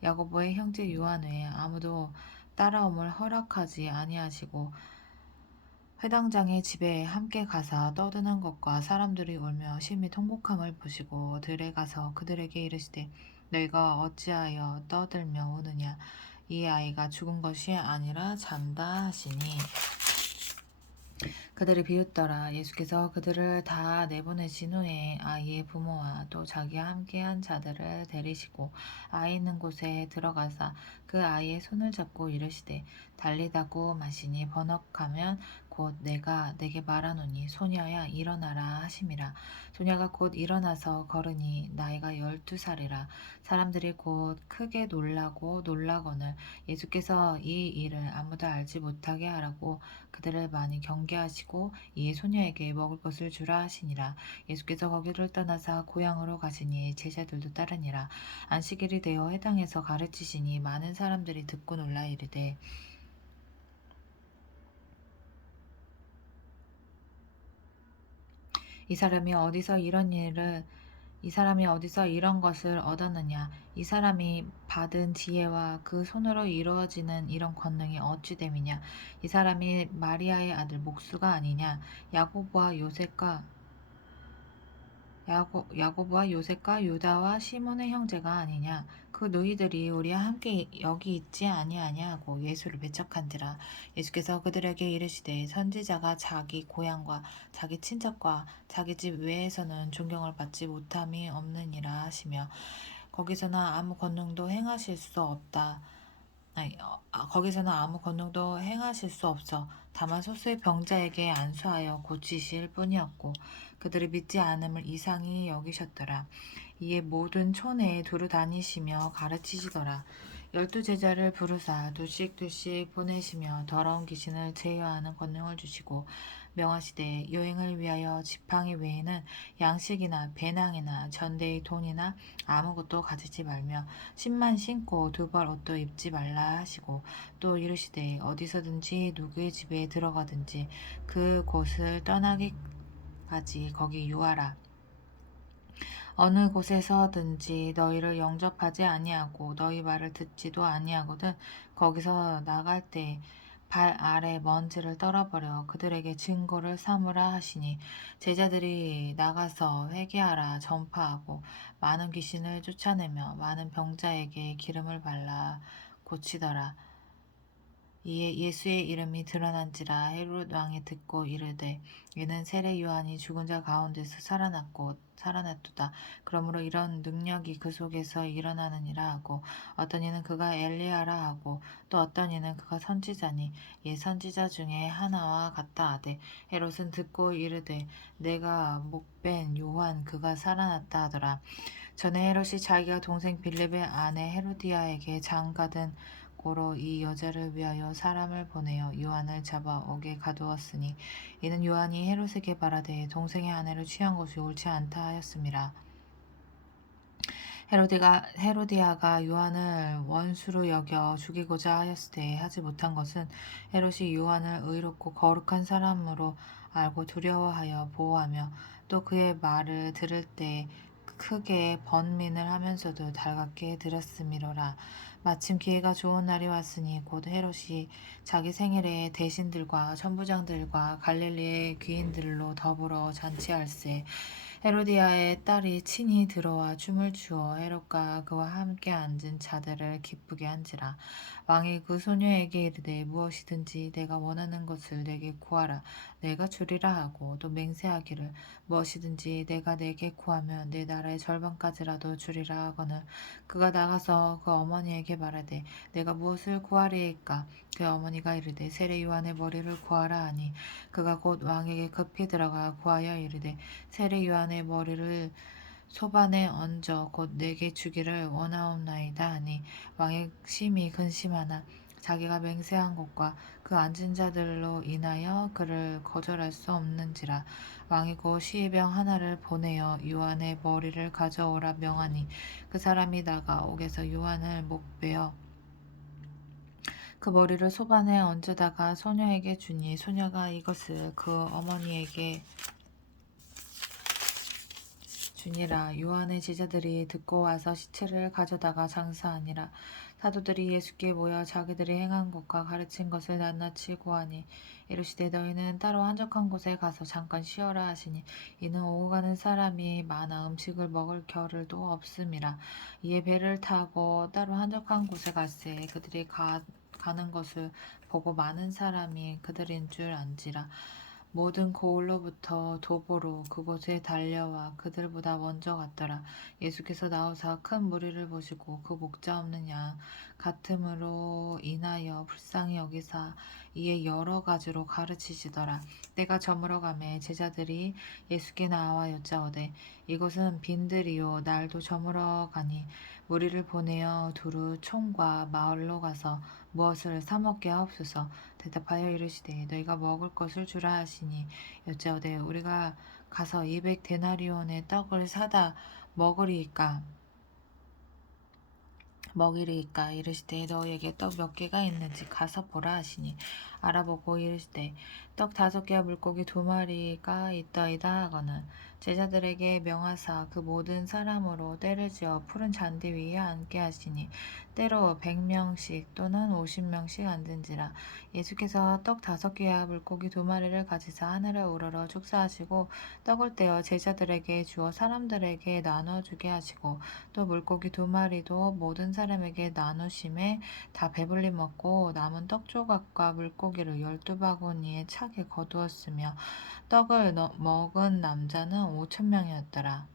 야고보의 형제 요한 외에 아무도 따라옴을 허락하지 아니하시고 회당장의 집에 함께 가사 떠드는 것과 사람들이 울며 심히 통곡함을 보시고 들에 가서 그들에게 이르시되 너희가 어찌하여 떠들며 우느냐 이 아이가 죽은 것이 아니라 잔다 하시니 그들이 비웃더라. 예수께서 그들을 다 내보내신 후에 아이의 부모와 또 자기와 함께한 자들을 데리시고 아이 있는 곳에 들어가사 그 아이의 손을 잡고 이르시되 달리다고 마시니 번역하면 곧 내가 내게 말하노니 소녀야 일어나라 하심이라. 소녀가 곧 일어나서 걸으니 나이가 12살이라. 사람들이 곧 크게 놀라거늘 예수께서 이 일을 아무도 알지 못하게 하라고 그들을 많이 경계하시고 이에 소녀에게 먹을 것을 주라 하시니라. 예수께서 거기를 떠나사 고향으로 가시니 제자들도 따르니라. 안식일이 되어 회당에서 가르치시니 많은 사람들이 듣고 놀라 이르되 이 사람이 어디서 이런 것을 얻었느냐? 이 사람이 받은 지혜와 그 손으로 이루어지는 이런 권능이 어찌 됨이냐? 이 사람이 마리아의 아들 목수가 아니냐? 야고보와 요셉과 유다와 시몬의 형제가 아니냐? 그 너희들이 우리와 함께 여기 있지 아니하냐 하고 예수를 배척한지라. 예수께서 그들에게 이르시되 선지자가 자기 고향과 자기 친척과 자기 집 외에서는 존경을 받지 못함이 없느니라 하시며 거기서나 아무 권능도 행하실 수 없다. 거기서는 아무 권능도 행하실 수 없어 다만 소수의 병자에게 안수하여 고치실 뿐이었고 그들이 믿지 않음을 이상히 여기셨더라. 이에 모든 촌에 두루 다니시며 가르치시더라. 12제자를 부르사 두씩 보내시며 더러운 귀신을 제어하는 권능을 주시고 명하시되 여행을 위하여 지팡이 외에는 양식이나 배낭이나 전대의 돈이나 아무것도 가지지 말며 신만 신고 두 벌 옷도 입지 말라 하시고 또 이르시되 어디서든지 누구의 집에 들어가든지 그 곳을 떠나기까지 거기 유하라. 어느 곳에서든지 너희를 영접하지 아니하고 너희 말을 듣지도 아니하거든 거기서 나갈 때 발 아래 먼지를 떨어버려 그들에게 증거를 삼으라 하시니 제자들이 나가서 회개하라 전파하고 많은 귀신을 쫓아내며 많은 병자에게 기름을 발라 고치더라. 이에 예수의 이름이 드러난지라 헤롯 왕이 듣고 이르되 이는 세례 요한이 죽은 자 가운데서 살아났도다. 그러므로 이런 능력이 그 속에서 일어나느니라 하고 어떤 이는 그가 엘리야라 하고 또 어떤 이는 그가 선지자니 예 선지자 중에 하나와 같다 하되 헤롯은 듣고 이르되 내가 목벤 요한 그가 살아났다 하더라. 전에 헤롯이 자기가 동생 빌립의 아내 헤로디아에게 장가든 고로 이 여자를 위하여 사람을 보내어 요한을 잡아 옥에 가두었으니 이는 요한이 헤롯에게 말하되 동생의 아내를 취한 것이 옳지 않다 하였음이라. 헤로디아가 요한을 원수로 여겨 죽이고자 하였으되 하지 못한 것은 헤롯이 요한을 의롭고 거룩한 사람으로 알고 두려워하여 보호하며 또 그의 말을 들을 때 크게 번민을 하면서도 달갑게 들었음이로라. 마침 기회가 좋은 날이 왔으니 곧 헤롯이 자기 생일에 대신들과 천부장들과 갈릴리의 귀인들로 더불어 잔치할세. 헤로디아의 딸이 친히 들어와 춤을 추어 헤롯과 그와 함께 앉은 자들을 기쁘게 한지라. 왕이 그 소녀에게 이르되 무엇이든지 내가 원하는 것을 내게 구하라. 내가 주리라 하고 또 맹세하기를 무엇이든지 내가 내게 구하면 내 나라의 절반까지라도 주리라 하거늘 그가 나가서 그 어머니에게 말하되 내가 무엇을 구하리이까. 그 어머니가 이르되 세례 요한의 머리를 구하라 하니 그가 곧 왕에게 급히 들어가 구하여 이르되 세례 요한의 머리를 소반에 얹어 곧 내게 주기를 원하옵나이다 하니 왕이 심히 근심하나 자기가 맹세한 것과 그 앉은 자들로 인하여 그를 거절할 수 없는지라. 왕이 곧 시병 하나를 보내어 요한의 머리를 가져오라 명하니 그 사람이 나가 옥에서 요한을 목베어 그 머리를 소반에 얹어다가 소녀에게 주니 소녀가 이것을 그 어머니에게 주니라. 요한의 제자들이 듣고 와서 시체를 가져다가 장사하니라. 사도들이 예수께 모여 자기들이 행한 것과 가르친 것을 낱낱이 고하니 이르시되 너희는 따로 한적한 곳에 가서 잠깐 쉬어라 하시니 이는 오고 가는 사람이 많아 음식을 먹을 겨를도 없음이라. 이에 배를 타고 따로 한적한 곳에 갔세. 그들이 가는 것을 보고 많은 사람이 그들인 줄 안지라. 모든 고을로부터 도보로 그곳에 달려와 그들보다 먼저 갔더라. 예수께서 나오사 큰 무리를 보시고 그 목자 없는 양 같음으로 인하여 불쌍히 여기사 이에 여러 가지로 가르치시더라. 때가 저물어 가매 제자들이 예수께 나와 여짜오되 이곳은 빈들이요 날도 저물어 가니 무리를 보내어 두루 촌과 마을로 가서 무엇을 사 먹게 하옵소서. 대답하여 이르시되 너희가 먹을 것을 주라 하시니 여짜오되 우리가 가서 200데나리온의 떡을 사다 먹으리이까 이르시되 너희에게 떡 몇 개가 있는지 가서 보라 하시니 알아보고 이르시되 떡 5개와 물고기 2마리가 있더이다 하거늘 제자들에게 명하사 그 모든 사람으로 때를 지어 푸른 잔디 위에 앉게 하시니 때로 100명씩 또는 50명씩 앉은지라. 예수께서 떡 5개와 물고기 2마리를 가지사 하늘에 우러러 축사하시고 떡을 떼어 제자들에게 주어 사람들에게 나눠주게 하시고 또 물고기 2마리도 모든 사람에게 나누심에 다 배불리 먹고 남은 떡 조각과 물고기를 12바구니에 차게 거두었으며 떡을 먹은 남자는 5,000명이었더라.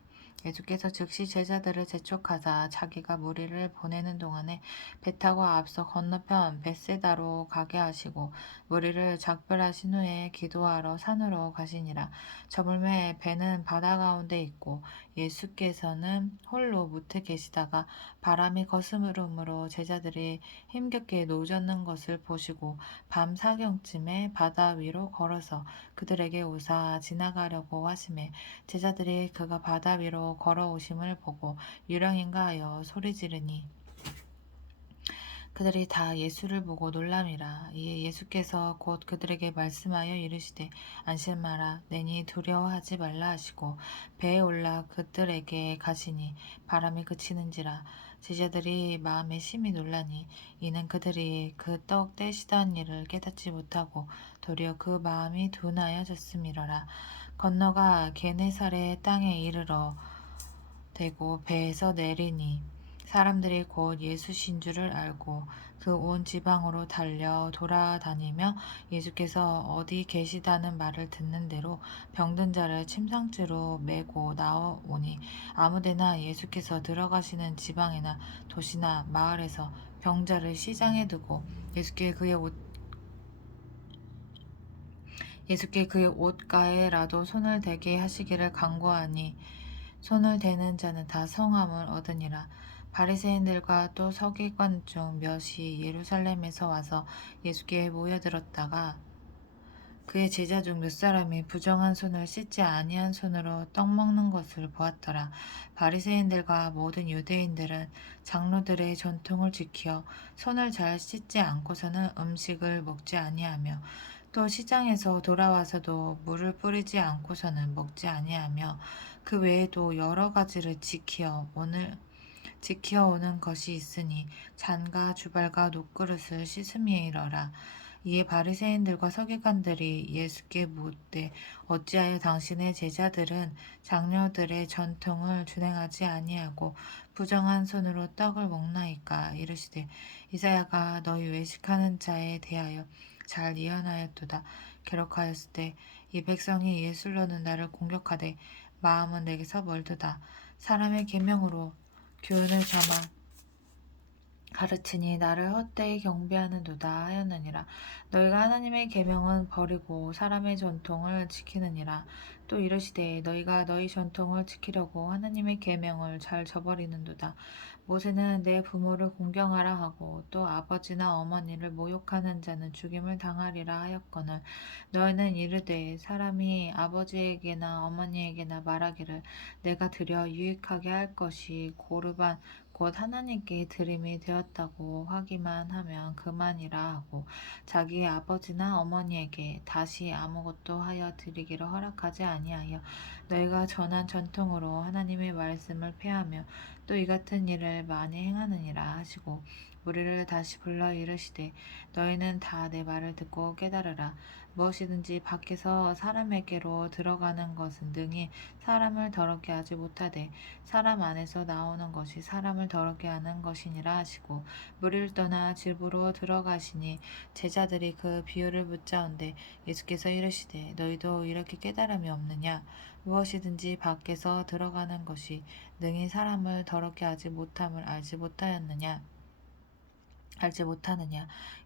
예수께서 즉시 제자들을 재촉하사 자기가 무리를 보내는 동안에 배 타고 앞서 건너편 벳세다로 가게 하시고 무리를 작별하신 후에 기도하러 산으로 가시니라. 저물매 배는 바다 가운데 있고 예수께서는 홀로 무트 계시다가 바람이 거스름으로 제자들이 힘겹게 노젓는 것을 보시고 밤 사경쯤에 바다 위로 걸어서 그들에게 오사 지나가려고 하심에 제자들이 그가 바다 위로 걸어오심을 보고 유령인가 하여 소리 지르니 그들이 다 예수를 보고 놀람이라. 이에 예수께서 곧 그들에게 말씀하여 이르시되 안심하라 내니 두려워하지 말라 하시고 배에 올라 그들에게 가시니 바람이 그치는지라. 제자들이 마음에 심히 놀라니 이는 그들이 그 떡 떼시던 일을 깨닫지 못하고 도리어 그 마음이 둔하여졌음이러라. 건너가 게네사렛 땅에 이르러 되고 배에서 내리니 사람들이 곧 예수신 줄을 알고 그 온 지방으로 달려 돌아다니며 예수께서 어디 계시다는 말을 듣는 대로 병든 자를 침상째로 메고 나오니 아무데나 예수께서 들어가시는 지방이나 도시나 마을에서 병자를 시장에 두고 예수께 그의 옷가에라도 손을 대게 하시기를 간구하니 손을 대는 자는 다 성함을 얻으니라. 바리새인들과 또 서기관 중 몇이 예루살렘에서 와서 예수께 모여들었다가 그의 제자 중 몇 사람이 부정한 손을 씻지 아니한 손으로 떡 먹는 것을 보았더라. 바리새인들과 모든 유대인들은 장로들의 전통을 지켜 손을 잘 씻지 않고서는 음식을 먹지 아니하며 또 시장에서 돌아와서도 물을 뿌리지 않고서는 먹지 아니하며 그 외에도 여러 가지를 지켜오는 것이 있으니 잔과 주발과 녹그릇을 씻음이러라. 이에 바리새인들과 서기관들이 예수께 묻되 어찌하여 당신의 제자들은 장로들의 전통을 준행하지 아니하고 부정한 손으로 떡을 먹나이까. 이르시되 이사야가 너희 외식하는 자에 대하여 잘 예언하였도다. 기록하였을 때 이 백성이 예술로는 나를 공격하되 마음은 내게서 멀도다. 사람의 계명으로 교훈을 삼아 가르치니 나를 헛되이 경배하는도다 하였느니라. 너희가 하나님의 계명은 버리고 사람의 전통을 지키느니라. 또 이르시되 너희가 너희 전통을 지키려고 하나님의 계명을 잘 저버리는도다. 모세는 내 부모를 공경하라 하고 또 아버지나 어머니를 모욕하는 자는 죽임을 당하리라 하였거늘 너희는 이르되 사람이 아버지에게나 어머니에게나 말하기를 내가 드려 유익하게 할 것이 고르반 곧 하나님께 드림이 되었다고 하기만 하면 그만이라 하고 자기의 아버지나 어머니에게 다시 아무것도 하여 드리기를 허락하지 아니하여 너희가 전한 전통으로 하나님의 말씀을 폐하며 또 이 같은 일을 많이 행하느니라 하시고 무리를 다시 불러 이르시되 너희는 다 내 말을 듣고 깨달으라. 무엇이든지 밖에서 사람에게로 들어가는 것은 능히 사람을 더럽게 하지 못하되 사람 안에서 나오는 것이 사람을 더럽게 하는 것이니라 하시고 무리를 떠나 집으로 들어가시니 제자들이 그 비유를 묻자온데 예수께서 이르시되 너희도 이렇게 깨달음이 없느냐. 무엇이든지 밖에서 들어가는 것이 능히 사람을 더럽게 하지 못함을 알지 못하느냐.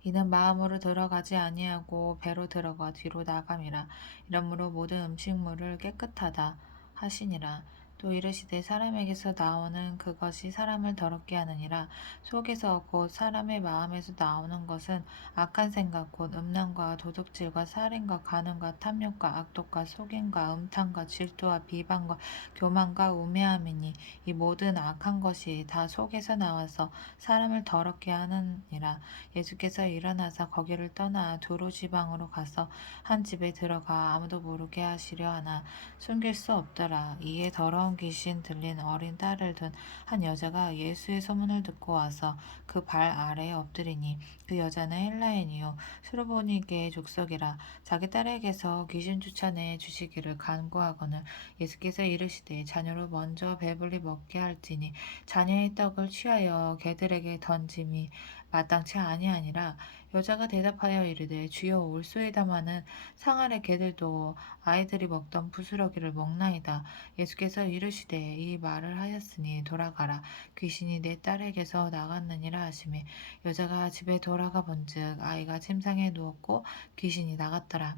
이는 마음으로 들어가지 아니하고 배로 들어가 뒤로 나감이라. 이러므로 모든 음식물을 깨끗하다 하시니라. 또 이르시되 사람에게서 나오는 그것이 사람을 더럽게 하느니라. 속에서 곧 사람의 마음에서 나오는 것은 악한 생각 곧 음란과 도둑질과 살인과 간음과 탐욕과 악독과 속임과 음탕과 질투와 비방과 교만과 우매함이니 이 모든 악한 것이 다 속에서 나와서 사람을 더럽게 하느니라. 예수께서 일어나서 거기를 떠나 두로 지방으로 가서 한 집에 들어가 아무도 모르게 하시려 하나 숨길 수 없더라. 이에 더러운 귀신 들린 어린 딸을 둔 한 여자가 예수의 소문을 듣고 와서 그 발 아래에 엎드리니 그 여자는 헬라인이요 수르보니게 족속이라. 자기 딸에게서 귀신 쫓아내 주시기를 간구하거늘 예수께서 이르시되 자녀로 먼저 배불리 먹게 할지니 자녀의 떡을 취하여 개들에게 던짐이 마땅치 아니하니라. 여자가 대답하여 이르되 주여 올소이다마는 상 아래 개들도 아이들이 먹던 부스러기를 먹나이다. 예수께서 이르시되 이 말을 하였으니 돌아가라. 귀신이 내 딸에게서 나갔느니라 하시매 여자가 집에 돌아가 본즉 아이가 침상에 누웠고 귀신이 나갔더라.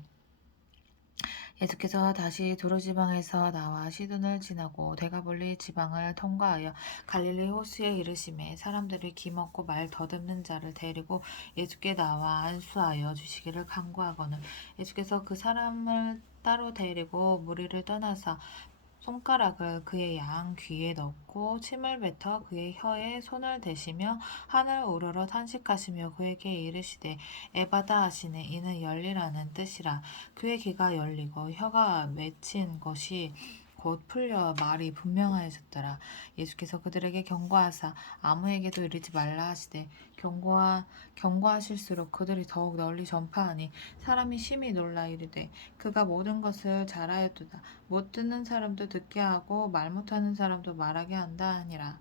예수께서 다시 두로 지방에서 나와 시돈을 지나고 데가볼리 지방을 통과하여 갈릴리 호수에 이르시매 사람들이 기먹고 말 더듬는 자를 데리고 예수께 나와 안수하여 주시기를 간구하거늘 예수께서 그 사람을 따로 데리고 무리를 떠나사 손가락을 그의 양 귀에 넣고 침을 뱉어 그의 혀에 손을 대시며 하늘 우러러 탄식하시며 그에게 이르시되 에바다 하시네 이는 열리라는 뜻이라. 그의 귀가 열리고 혀가 맺힌 것이 곧 풀려 말이 분명하여졌더라. 예수께서 그들에게 경고하사 아무에게도 이르지 말라 하시되 경고하실수록 그들이 더욱 널리 전파하니 사람이 심히 놀라 이르되 그가 모든 것을 잘하였도다. 못 듣는 사람도 듣게 하고 말 못하는 사람도 말하게 한다 하니라.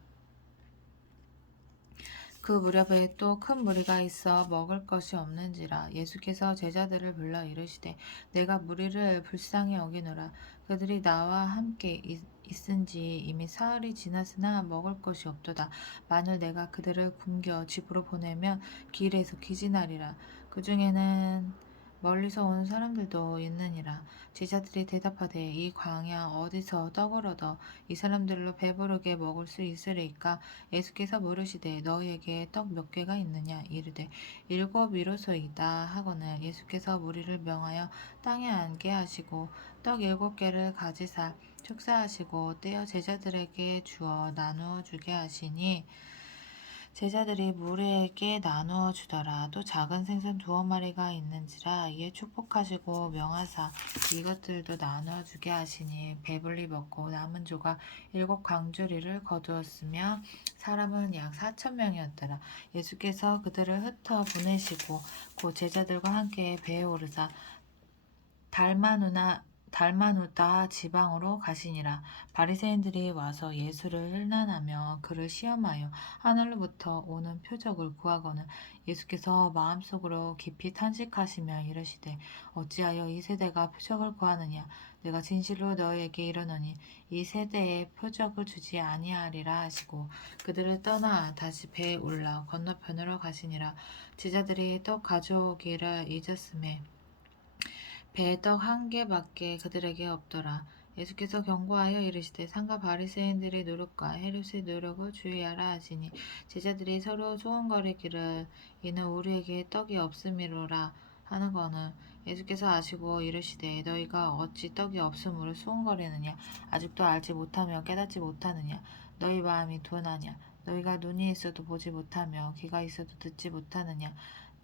그 무렵에 또 큰 무리가 있어 먹을 것이 없는지라 예수께서 제자들을 불러 이르시되 내가 무리를 불쌍히 여기노라. 그들이 나와 함께 있은지 이미 사흘이 지났으나 먹을 것이 없도다. 만일 내가 그들을 굶겨 집으로 보내면 길에서 기진하리라. 그 중에는 멀리서 온 사람들도 있느니라. 제자들이 대답하되 이 광야 어디서 떡을 얻어 이 사람들로 배부르게 먹을 수 있으리까? 예수께서 물으시되 너희에게 떡 몇 개가 있느냐 이르되 7이로소이다 하거늘 예수께서 무리를 명하여 땅에 앉게 하시고 떡 7개를 가지사 축사하시고 떼어 제자들에게 주어 나누어 주게 하시니 제자들이 무리에게 나누어 주더라. 또 작은 생선 2마리가 있는지라 이에 축복하시고 명하사 이것들도 나누어 주게 하시니 배불리 먹고 남은 조각 7광주리를 거두었으며 사람은 약 4,000명이었더라. 예수께서 그들을 흩어 보내시고 곧 제자들과 함께 배에 오르사 달마누다 지방으로 가시니라. 바리새인들이 와서 예수를 힐난하며 그를 시험하여 하늘로부터 오는 표적을 구하거늘 예수께서 마음속으로 깊이 탄식하시며 이르시되 어찌하여 이 세대가 표적을 구하느냐. 내가 진실로 너희에게 이르노니 이 세대에 표적을 주지 아니하리라 하시고 그들을 떠나 다시 배에 올라 건너편으로 가시니라. 제자들이 떡 가져오기를 잊었음에 배에 떡 1개밖에 그들에게 없더라. 예수께서 경고하여 이르시되 상가 바리새인들의 노력과 헤롯의 노력을 주의하라 하시니 제자들이 서로 소원거리기를 이는 우리에게 떡이 없음이로라 하는거늘 예수께서 아시고 이르시되 너희가 어찌 떡이 없음으로 소원거리느냐. 아직도 알지 못하며 깨닫지 못하느냐. 너희 마음이 둔하냐. 너희가 눈이 있어도 보지 못하며 귀가 있어도 듣지 못하느냐.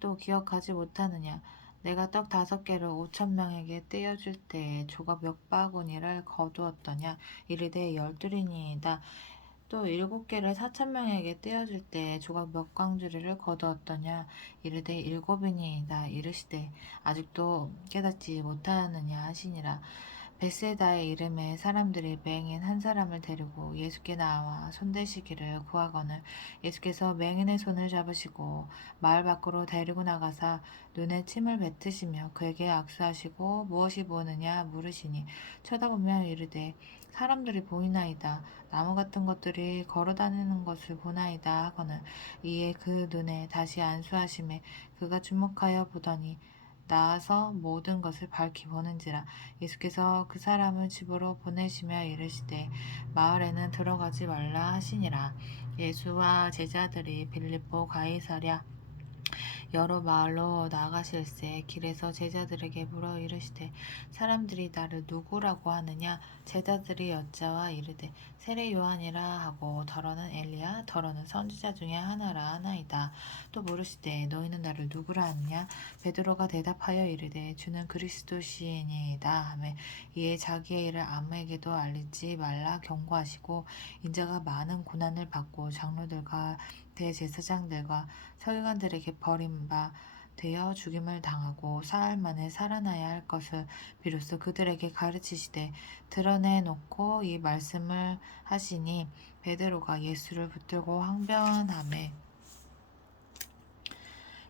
또 기억하지 못하느냐. 내가 떡 5개를 5,000명에게 떼어줄 때에 조각 몇 바구니를 거두었더냐. 이르되 12이니이다. 또 7개를 4,000명에게 떼어줄 때에 조각 몇 광주리를 거두었더냐. 이르되 7이니이다. 이르시되 아직도 깨닫지 못하느냐 하시니라. 벳세다의 이름에 사람들이 맹인 한 사람을 데리고 예수께 나와 손대시기를 구하거늘 예수께서 맹인의 손을 잡으시고 마을 밖으로 데리고 나가사 눈에 침을 뱉으시며 그에게 악수하시고 무엇이 보느냐 물으시니 쳐다보며 이르되 사람들이 보이나이다. 나무 같은 것들이 걸어다니는 것을 보나이다 하거늘 이에 그 눈에 다시 안수하심에 그가 주목하여 보더니 나아서 모든 것을 밝히 보는지라. 예수께서 그 사람을 집으로 보내시며 이르시되 마을에는 들어가지 말라 하시니라. 예수와 제자들이 빌립보 가이사랴 여러 마을로 나가실새 길에서 제자들에게 물어 이르시되 사람들이 나를 누구라고 하느냐. 제자들이 여짜와 이르되 세례 요한이라 하고 더러는 엘리야 더러는 선지자 중에 하나라 하나이다. 또 물으시되 너희는 나를 누구라 하느냐. 베드로가 대답하여 이르되 주는 그리스도시니이다 하매 이에 자기의 일을 아무에게도 알리지 말라 경고하시고 인자가 많은 고난을 받고 장로들과 대제사장들과 서기관들에게 버림바 되어 죽임을 당하고 사흘 만에 살아나야 할 것을 비로소 그들에게 가르치시되 드러내놓고 이 말씀을 하시니 베드로가 예수를 붙들고 항변하매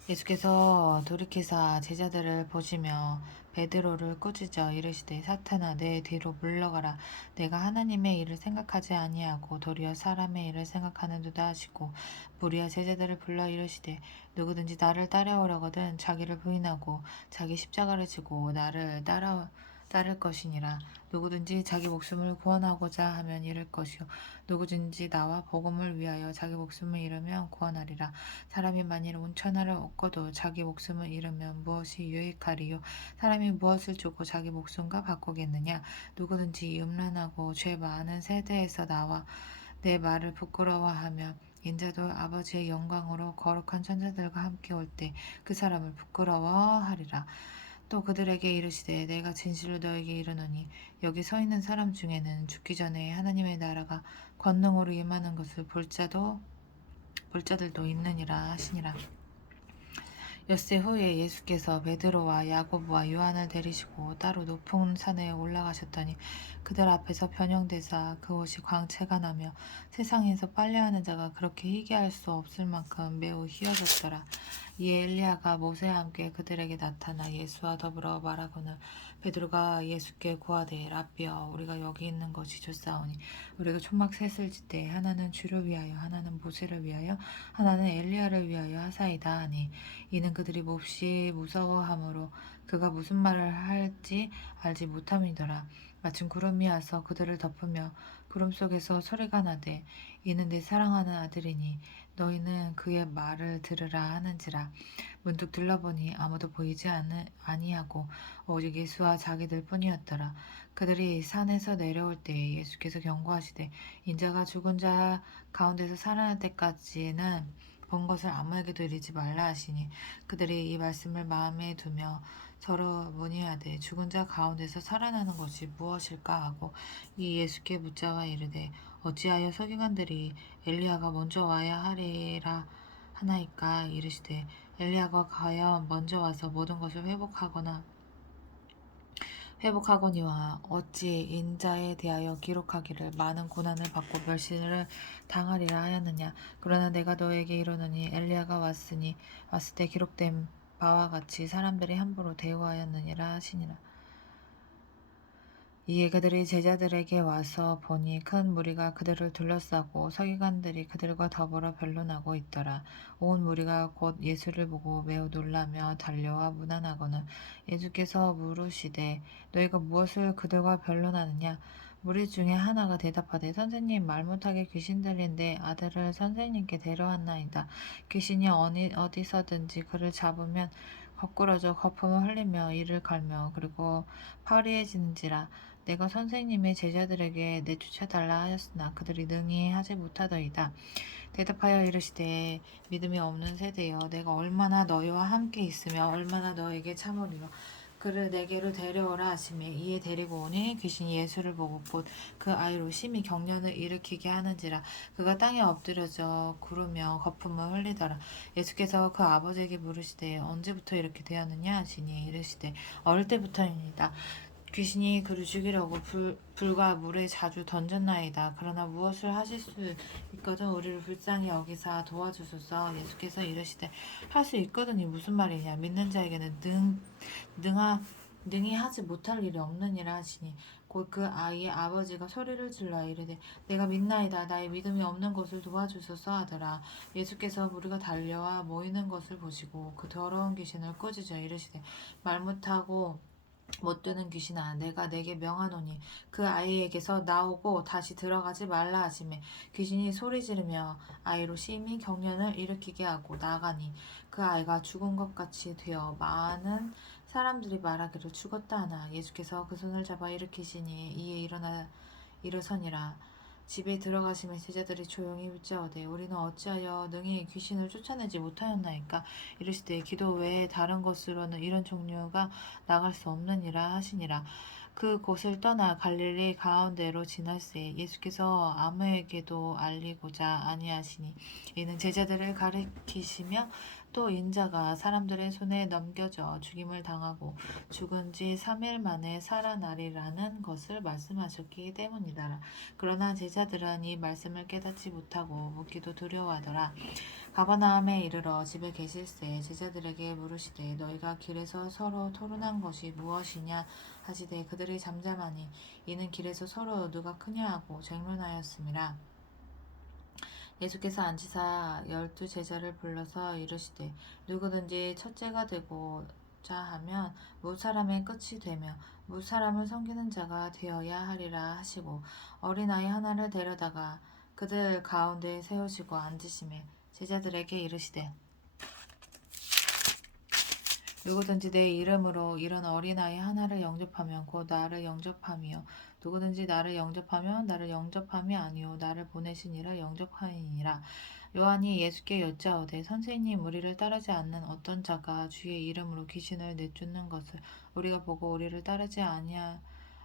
예수께서 돌이키사 제자들을 보시며 베드로를 꾸짖어 이르시되 사탄아 내 뒤로 물러가라. 내가 하나님의 일을 생각하지 아니하고 도리어 사람의 일을 생각하는도다 하시고 무리와 제자들을 불러 이르시되 누구든지 나를 따라오려거든 자기를 부인하고 자기 십자가를 지고 나를 따를 것이니라. 누구든지 자기 목숨을 구원하고자 하면 잃을 것이요 누구든지 나와 복음을 위하여 자기 목숨을 잃으면 구원하리라. 사람이 만일 온천하를 얻고도 자기 목숨을 잃으면 무엇이 유익하리요? 사람이 무엇을 주고 자기 목숨과 바꾸겠느냐? 누구든지 이 음란하고 죄 많은 세대에서 나와 내 말을 부끄러워하며 인자도 아버지의 영광으로 거룩한 천사들과 함께 올 때 그 사람을 부끄러워하리라. 또 그들에게 이르시되 내가 진실로 너에게 이르노니 여기 서 있는 사람 중에는 죽기 전에 하나님의 나라가 권능으로 임하는 것을 볼 자들도 있느니라 하시니라. 엿새 후에 예수께서 베드로와 야고보와 요한을 데리시고 따로 높은 산에 올라가셨더니 그들 앞에서 변형되사 그 옷이 광채가 나며 세상에서 빨래하는 자가 그렇게 희게할 수 없을 만큼 매우 희어졌더라. 이에 엘리야가 모세와 함께 그들에게 나타나 예수와 더불어 말하고는 베드로가 예수께 구하되 라삐여 우리가 여기 있는 것이 좋사오니 우리가 초막 셋을 짓되 하나는 주를 위하여 하나는 모세를 위하여 하나는 엘리야를 위하여 하사이다 하니 이는 그들이 몹시 무서워하므로 그가 무슨 말을 할지 알지 못함이더라. 마침 구름이 와서 그들을 덮으며 구름 속에서 소리가 나되 이는 내 사랑하는 아들이니 너희는 그의 말을 들으라 하는지라. 문득 둘러보니 아무도 보이지 아니하고 오직 예수와 자기들 뿐이었더라. 그들이 산에서 내려올 때에 예수께서 경고하시되 인자가 죽은 자 가운데서 살아날 때까지는 본 것을 아무에게도 이르지 말라 하시니 그들이 이 말씀을 마음에 두며 서로 문의하되 죽은 자 가운데서 살아나는 것이 무엇일까 하고 이 예수께 묻자와 이르되 어찌하여 서기관들이 엘리야가 먼저 와야 하리라 하나이까 이르시되 엘리야가 과연 먼저 와서 모든 것을 회복하거니와 어찌 인자에 대하여 기록하기를 많은 고난을 받고 멸시를 당하리라 하였느냐. 그러나 내가 너에게 이르노니 엘리야가 왔을 때 기록된 바와 같이 사람들이 함부로 대우하였느니라 하시니라. 이에 그들이 제자들에게 와서 보니 큰 무리가 그들을 둘러싸고 서기관들이 그들과 더불어 변론하고 있더라. 온 무리가 곧 예수를 보고 매우 놀라며 달려와 문안하거늘 예수께서 물으시되 너희가 무엇을 그들과 변론하느냐? 무리 중에 하나가 대답하되 선생님 말 못하게 귀신 들린데 아들을 선생님께 데려왔나이다. 귀신이 어디서든지 그를 잡으면 거꾸러져 거품을 흘리며 이를 갈며 그리고 파리해지는지라. 내가 선생님의 제자들에게 내쫓아달라 하였으나 그들이 능히 하지 못하더이다. 대답하여 이르시되 믿음이 없는 세대여 내가 얼마나 너희와 함께 있으며 얼마나 너에게 참으리요. 그를 내게로 데려오라 하시매 이에 데리고 오니 귀신이 예수를 보고 곧 그 아이로 심히 경련을 일으키게 하는지라. 그가 땅에 엎드려져 구르며 거품을 흘리더라. 예수께서 그 아버지에게 물으시되 언제부터 이렇게 되었느냐 하시니 이르시되 어릴 때부터입니다. 귀신이 그를 죽이려고 불과 물에 자주 던졌나이다. 그러나 무엇을 하실 수 있거든 우리를 불쌍히 여기사 도와주소서. 예수께서 이르시되 할 수 있거든이 무슨 말이냐. 믿는 자에게는 능히 하지 못할 일이 없느니라 하시니 곧 그 아이의 아버지가 소리를 질러 이르되 내가 믿나이다. 나의 믿음이 없는 것을 도와주소서 하더라. 예수께서 무리가 달려와 모이는 것을 보시고 그 더러운 귀신을 꾸짖어 이르시되 말 못하고 못 되는 귀신아 내가 내게 명하노니 그 아이에게서 나오고 다시 들어가지 말라 하시매 귀신이 소리 지르며 아이로 심히 경련을 일으키게 하고 나가니 그 아이가 죽은 것 같이 되어 많은 사람들이 말하기를 죽었다 하나 예수께서 그 손을 잡아 일으키시니 이에 일어서니라. 집에 들어가시며 제자들이 조용히 묻자오되 우리는 어찌하여 능히 귀신을 쫓아내지 못하였나이까. 이르시되 기도 외에 다른 것으로는 이런 종류가 나갈 수 없느니라 하시니라. 그 곳을 떠나 갈릴리 가운데로 지날새 예수께서 아무에게도 알리고자 아니하시니 이는 제자들을 가리키시며 또 인자가 사람들의 손에 넘겨져 죽임을 당하고 죽은 지 3일 만에 살아나리라는 것을 말씀하셨기 때문이다. 그러나 제자들은 이 말씀을 깨닫지 못하고 묻기도 두려워하더라. 가버나움에 이르러 집에 계실새 제자들에게 물으시되 너희가 길에서 서로 토론한 것이 무엇이냐 하시되 그들이 잠잠하니 이는 길에서 서로 누가 크냐 하고 쟁론하였음이라. 예수께서 앉으사 12제자를 불러서 이르시되 누구든지 첫째가 되고자 하면 무사람의 끝이 되며 무사람을 섬기는 자가 되어야 하리라 하시고 어린아이 하나를 데려다가 그들 가운데 세우시고 앉으시매 제자들에게 이르시되 누구든지 내 이름으로 이런 어린아이 하나를 영접하면 곧 나를 영접함이요 누구든지 나를 영접하면 나를 영접함이 아니요 나를 보내신 이를 영접하니라. 요한이 예수께 여짜오되 선생님 우리를 따르지 않는 어떤 자가 주의 이름으로 귀신을 내쫓는 것을 우리가 보고 우리를 따르지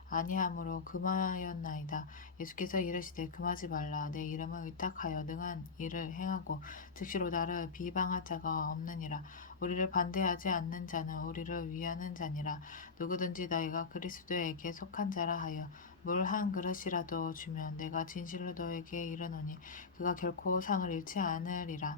아니함으로 금하였나이다. 예수께서 이르시되 금하지 말라. 내 이름을 의탁하여 능한 일을 행하고 즉시로 나를 비방할 자가 없느니라. 우리를 반대하지 않는 자는 우리를 위하는 자니라. 누구든지 너희가 그리스도에게 속한 자라 하여 물 한 그릇이라도 주면 내가 진실로 너에게 이르노니 그가 결코 상을 잃지 않으리라.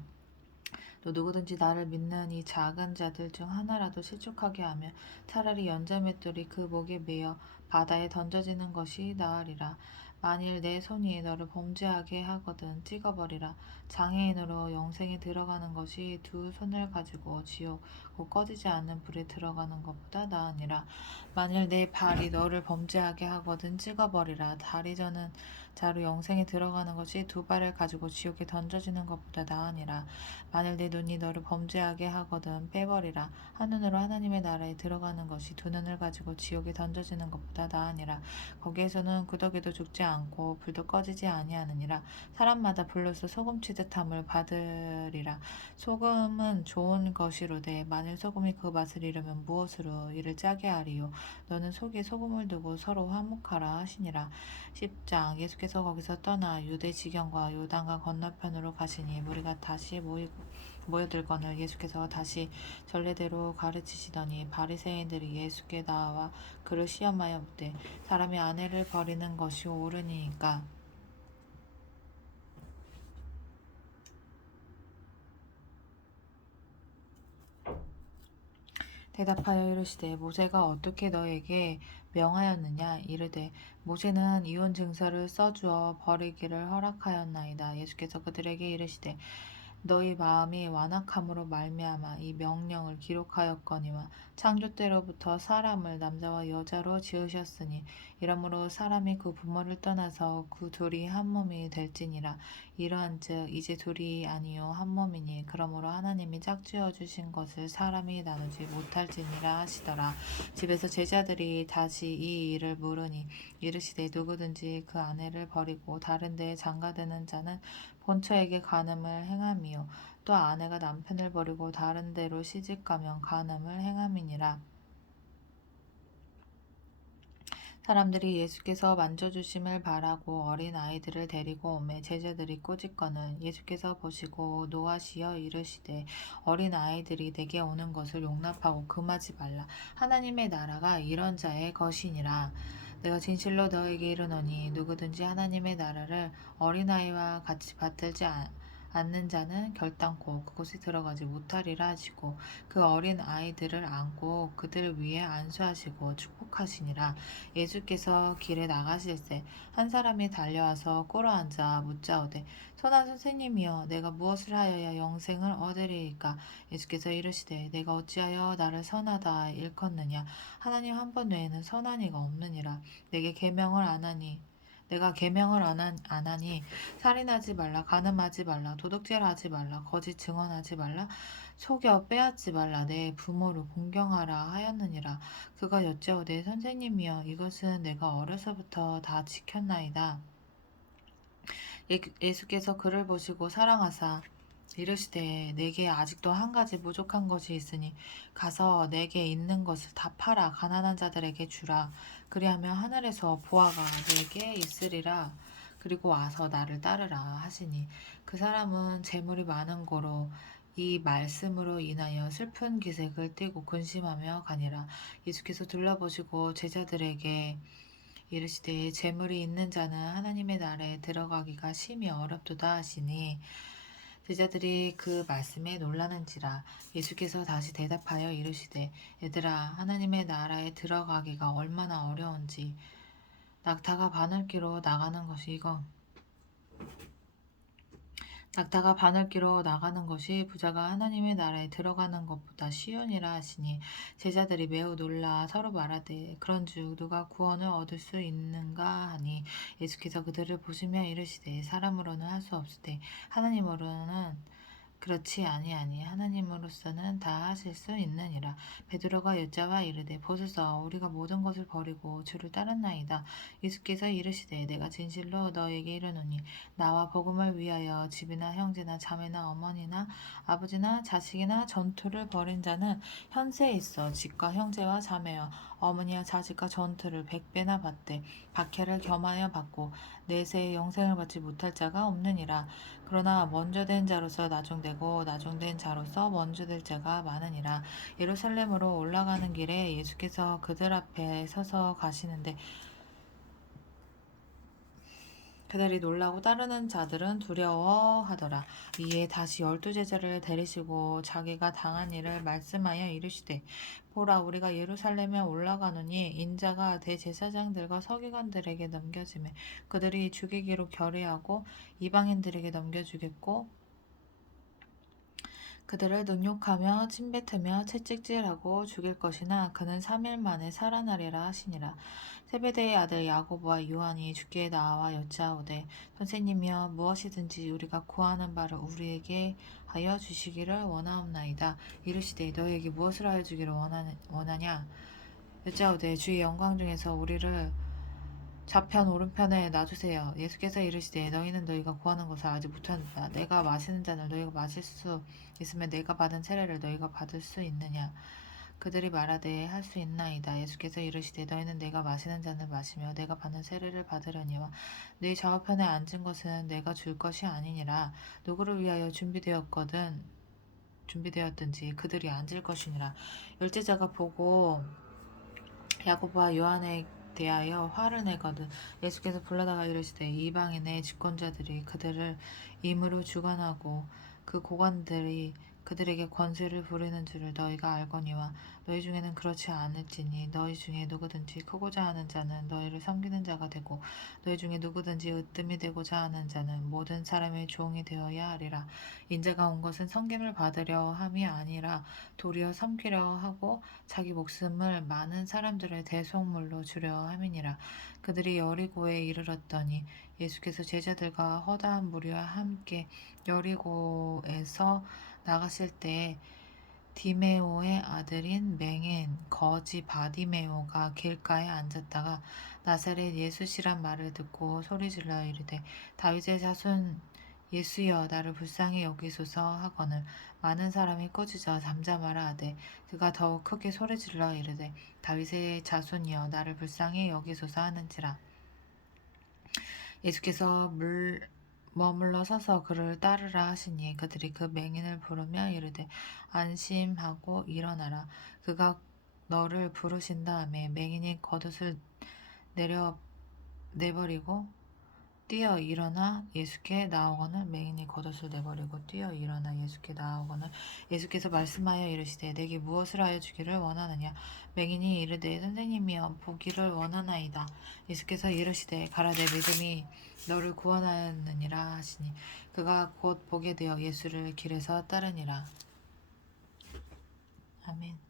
또 누구든지 나를 믿는 이 작은 자들 중 하나라도 실족하게 하면 차라리 연자맷돌이 그 목에 매어 바다에 던져지는 것이 나으리라. 만일 내 손이 너를 범죄하게 하거든 찍어버리라. 장애인으로 영생에 들어가는 것이 두 손을 가지고 지옥 곧 꺼지지 않는 불에 들어가는 것보다 나으니라. 만일 내 발이 너를 범죄하게 하거든 찍어버리라. 다리 저는 자로 영생에 들어가는 것이 두 발을 가지고 지옥에 던져지는 것보다 나으니라. 만일 내 눈이 너를 범죄하게 하거든 빼버리라. 한 눈으로 하나님의 나라에 들어가는 것이 두 눈을 가지고 지옥에 던져지는 것보다 나으니라. 거기에서는 구더기도 죽지 않고 불도 꺼지지 아니하느니라. 사람마다 불로서 소금치듯함을 받으리라. 소금은 좋은 것이로되 만일 소금이 그 맛을 잃으면 무엇으로 이를 짜게 하리요. 너는 속에 소금을 두고 서로 화목하라 하시니라. 10장 예수께서 거기서 떠나 유대 지경과 요단강 건너편으로 가시니 무리가 다시 모여들거늘 예수께서 다시 전례대로 가르치시더니 바리새인들이 예수께 나와 그를 시험하여 묻되 사람이 아내를 버리는 것이 옳으니까 대답하여 이르시되 모세가 어떻게 너에게 명하였느냐 이르되 모세는 이혼 증서를 써주어 버리기를 허락하였나이다. 예수께서 그들에게 이르시되 너희 마음이 완악함으로 말미암아 이 명령을 기록하였거니와 창조 때로부터 사람을 남자와 여자로 지으셨으니 이러므로 사람이 그 부모를 떠나서 그 둘이 한 몸이 될지니라. 이러한즉 이제 둘이 아니요 한 몸이니 그러므로 하나님이 짝지어 주신 것을 사람이 나누지 못할지니라 하시더라. 집에서 제자들이 다시 이 일을 물으니 이르시되 누구든지 그 아내를 버리고 다른 데에 장가드는 자는 본처에게 간음을 행함이요 또 아내가 남편을 버리고 다른 데로 시집가면 간음을 행함이니라. 사람들이 예수께서 만져주심을 바라고 어린 아이들을 데리고 오매 제자들이 꼬집거늘 예수께서 보시고 노하시어 이르시되 어린 아이들이 내게 오는 것을 용납하고 금하지 말라. 하나님의 나라가 이런 자의 것이니라. 내가 진실로 너에게 이르노니 누구든지 하나님의 나라를 어린아이와 같이 받들지 않는 자는 결단코 그곳에 들어가지 못하리라 하시고 그 어린 아이들을 안고 그들 위에 안수하시고 축복하시니라. 예수께서 길에 나가실새 한 사람이 달려와서 꿇어앉아 묻자오되 선한 선생님이여 내가 무엇을 하여야 영생을 얻으리이까. 예수께서 이르시되 내가 어찌하여 나를 선하다 일컫느냐. 하나님 한 분 외에는 선한 이가 없느니라. 내가 계명을 안 하니 살인하지 말라, 간음하지 말라, 도둑질하지 말라, 거짓 증언하지 말라, 속여 빼앗지 말라, 내 부모를 공경하라 하였느니라. 그가 여짜오되 선생님이여 이것은 내가 어려서부터 다 지켰나이다. 예수께서 그를 보시고 사랑하사 이르시되 내게 아직도 한 가지 부족한 것이 있으니 가서 내게 있는 것을 다 팔아 가난한 자들에게 주라. 그리하면 하늘에서 보화가 내게 있으리라. 그리고 와서 나를 따르라 하시니 그 사람은 재물이 많은 고로 이 말씀으로 인하여 슬픈 기색을 띠고 근심하며 가니라. 예수께서 둘러보시고 제자들에게 이르시되 재물이 있는 자는 하나님의 나라에 들어가기가 심히 어렵도다 하시니 제자들이 그 말씀에 놀라는지라. 예수께서 다시 대답하여 이르시되 얘들아 하나님의 나라에 들어가기가 얼마나 어려운지 낙타가 바늘기로 나가는 것이 부자가 하나님의 나라에 들어가는 것보다 쉬우니라 하시니 제자들이 매우 놀라 서로 말하되 그런즉 누가 구원을 얻을 수 있는가 하니 예수께서 그들을 보시며 이르시되 사람으로는 할 수 없으되 하나님으로는 그렇지 아니하니 하나님으로서는 다 하실 수 있느니라. 베드로가 여짜와 이르되 보소서 우리가 모든 것을 버리고 주를 따랐나이다. 예수께서 이르시되 내가 진실로 너에게 이르노니 나와 복음을 위하여 집이나 형제나 자매나 어머니나 아버지나 자식이나 전투를 벌인 자는 현세에 있어 집과 형제와 자매와 어머니와 자식과 전투를 100배나 받되 박해를 겸하여 받고 내세의 영생을 받지 못할 자가 없느니라. 그러나 먼저 된 자로서 나중되고 나중된 자로서 먼저 될 자가 많으니라. 예루살렘으로 올라가는 길에 예수께서 그들 앞에 서서 가시는데 그들이 놀라고 따르는 자들은 두려워하더라. 이에 다시 12제자를 데리시고 자기가 당한 일을 말씀하여 이르시되 보라 우리가 예루살렘에 올라가노니 인자가 대제사장들과 서기관들에게 넘겨지매 그들이 죽이기로 결의하고 이방인들에게 넘겨주겠고 그들을 능욕하며 침뱉으며 채찍질하고 죽일 것이나 그는 3일 만에 살아나리라 하시니라. 세베대의 아들 야고보와 요한이 주께 나와 여짜오되 선생님이여 무엇이든지 우리가 구하는 바를 우리에게 하여 주시기를 원하옵나이다. 이르시되 너에게 무엇을 하여 주기를 원하냐 여짜오되 주의 영광 중에서 우리를 좌편 오른편에 놔주세요. 예수께서 이르시되 너희는 너희가 구하는 것을 알지 못하는다. 내가 마시는 잔을 너희가 마실 수 있으면 내가 받은 세례를 너희가 받을 수 있느냐. 그들이 말하되 할 수 있나이다. 예수께서 이르시되 너희는 내가 마시는 잔을 마시며 내가 받는 세례를 받으려니와 네 좌우편에 앉은 것은 내가 줄 것이 아니니라. 누구를 위하여 준비되었든지 그들이 앉을 것이니라. 열제자가 보고 야고보와 요한에 대하여 화를 내거든 예수께서 불러다가 이르시되 이방인의 집권자들이 그들을 임으로 주관하고 그 고관들이 그들에게 권세를 부리는 줄을 너희가 알거니와 너희 중에는 그렇지 않을지니 너희 중에 누구든지 크고자 하는 자는 너희를 섬기는 자가 되고 너희 중에 누구든지 으뜸이 되고자 하는 자는 모든 사람의 종이 되어야 하리라. 인자가 온 것은 섬김을 받으려 함이 아니라 도리어 섬기려 하고 자기 목숨을 많은 사람들의 대속물로 주려 함이니라. 그들이 여리고에 이르렀더니 예수께서 제자들과 허다한 무리와 함께 여리고에서 나가실 때 디메오의 아들인 맹인 거지 바디메오가 길가에 앉았다가 나사렛 예수시란 말을 듣고 소리질러 이르되 다윗의 자손 예수여 나를 불쌍히 여기소서 하거늘 많은 사람이 꾸짖어 잠잠하라 하되 그가 더욱 크게 소리질러 이르되 다윗의 자손이여 나를 불쌍히 여기소서 하는지라. 예수께서 머물러 서서 그를 따르라 하시니 그들이 그 맹인을 부르며 이르되 안심하고 일어나라. 그가 너를 부르신 다음에 맹인이 겉옷을 내버리고 뛰어 일어나 예수께 나오거늘 맹인이 겉옷을 내버리고 뛰어 일어나 예수께 나오거늘 예수께서 말씀하여 이르시되 내게 무엇을 하여 주기를 원하느냐. 맹인이 이르되 선생님이여 보기를 원하나이다. 예수께서 이르시되 가라 내 믿음이 너를 구원하였느니라 하시니 그가 곧 보게 되어 예수를 길에서 따르니라. 아멘.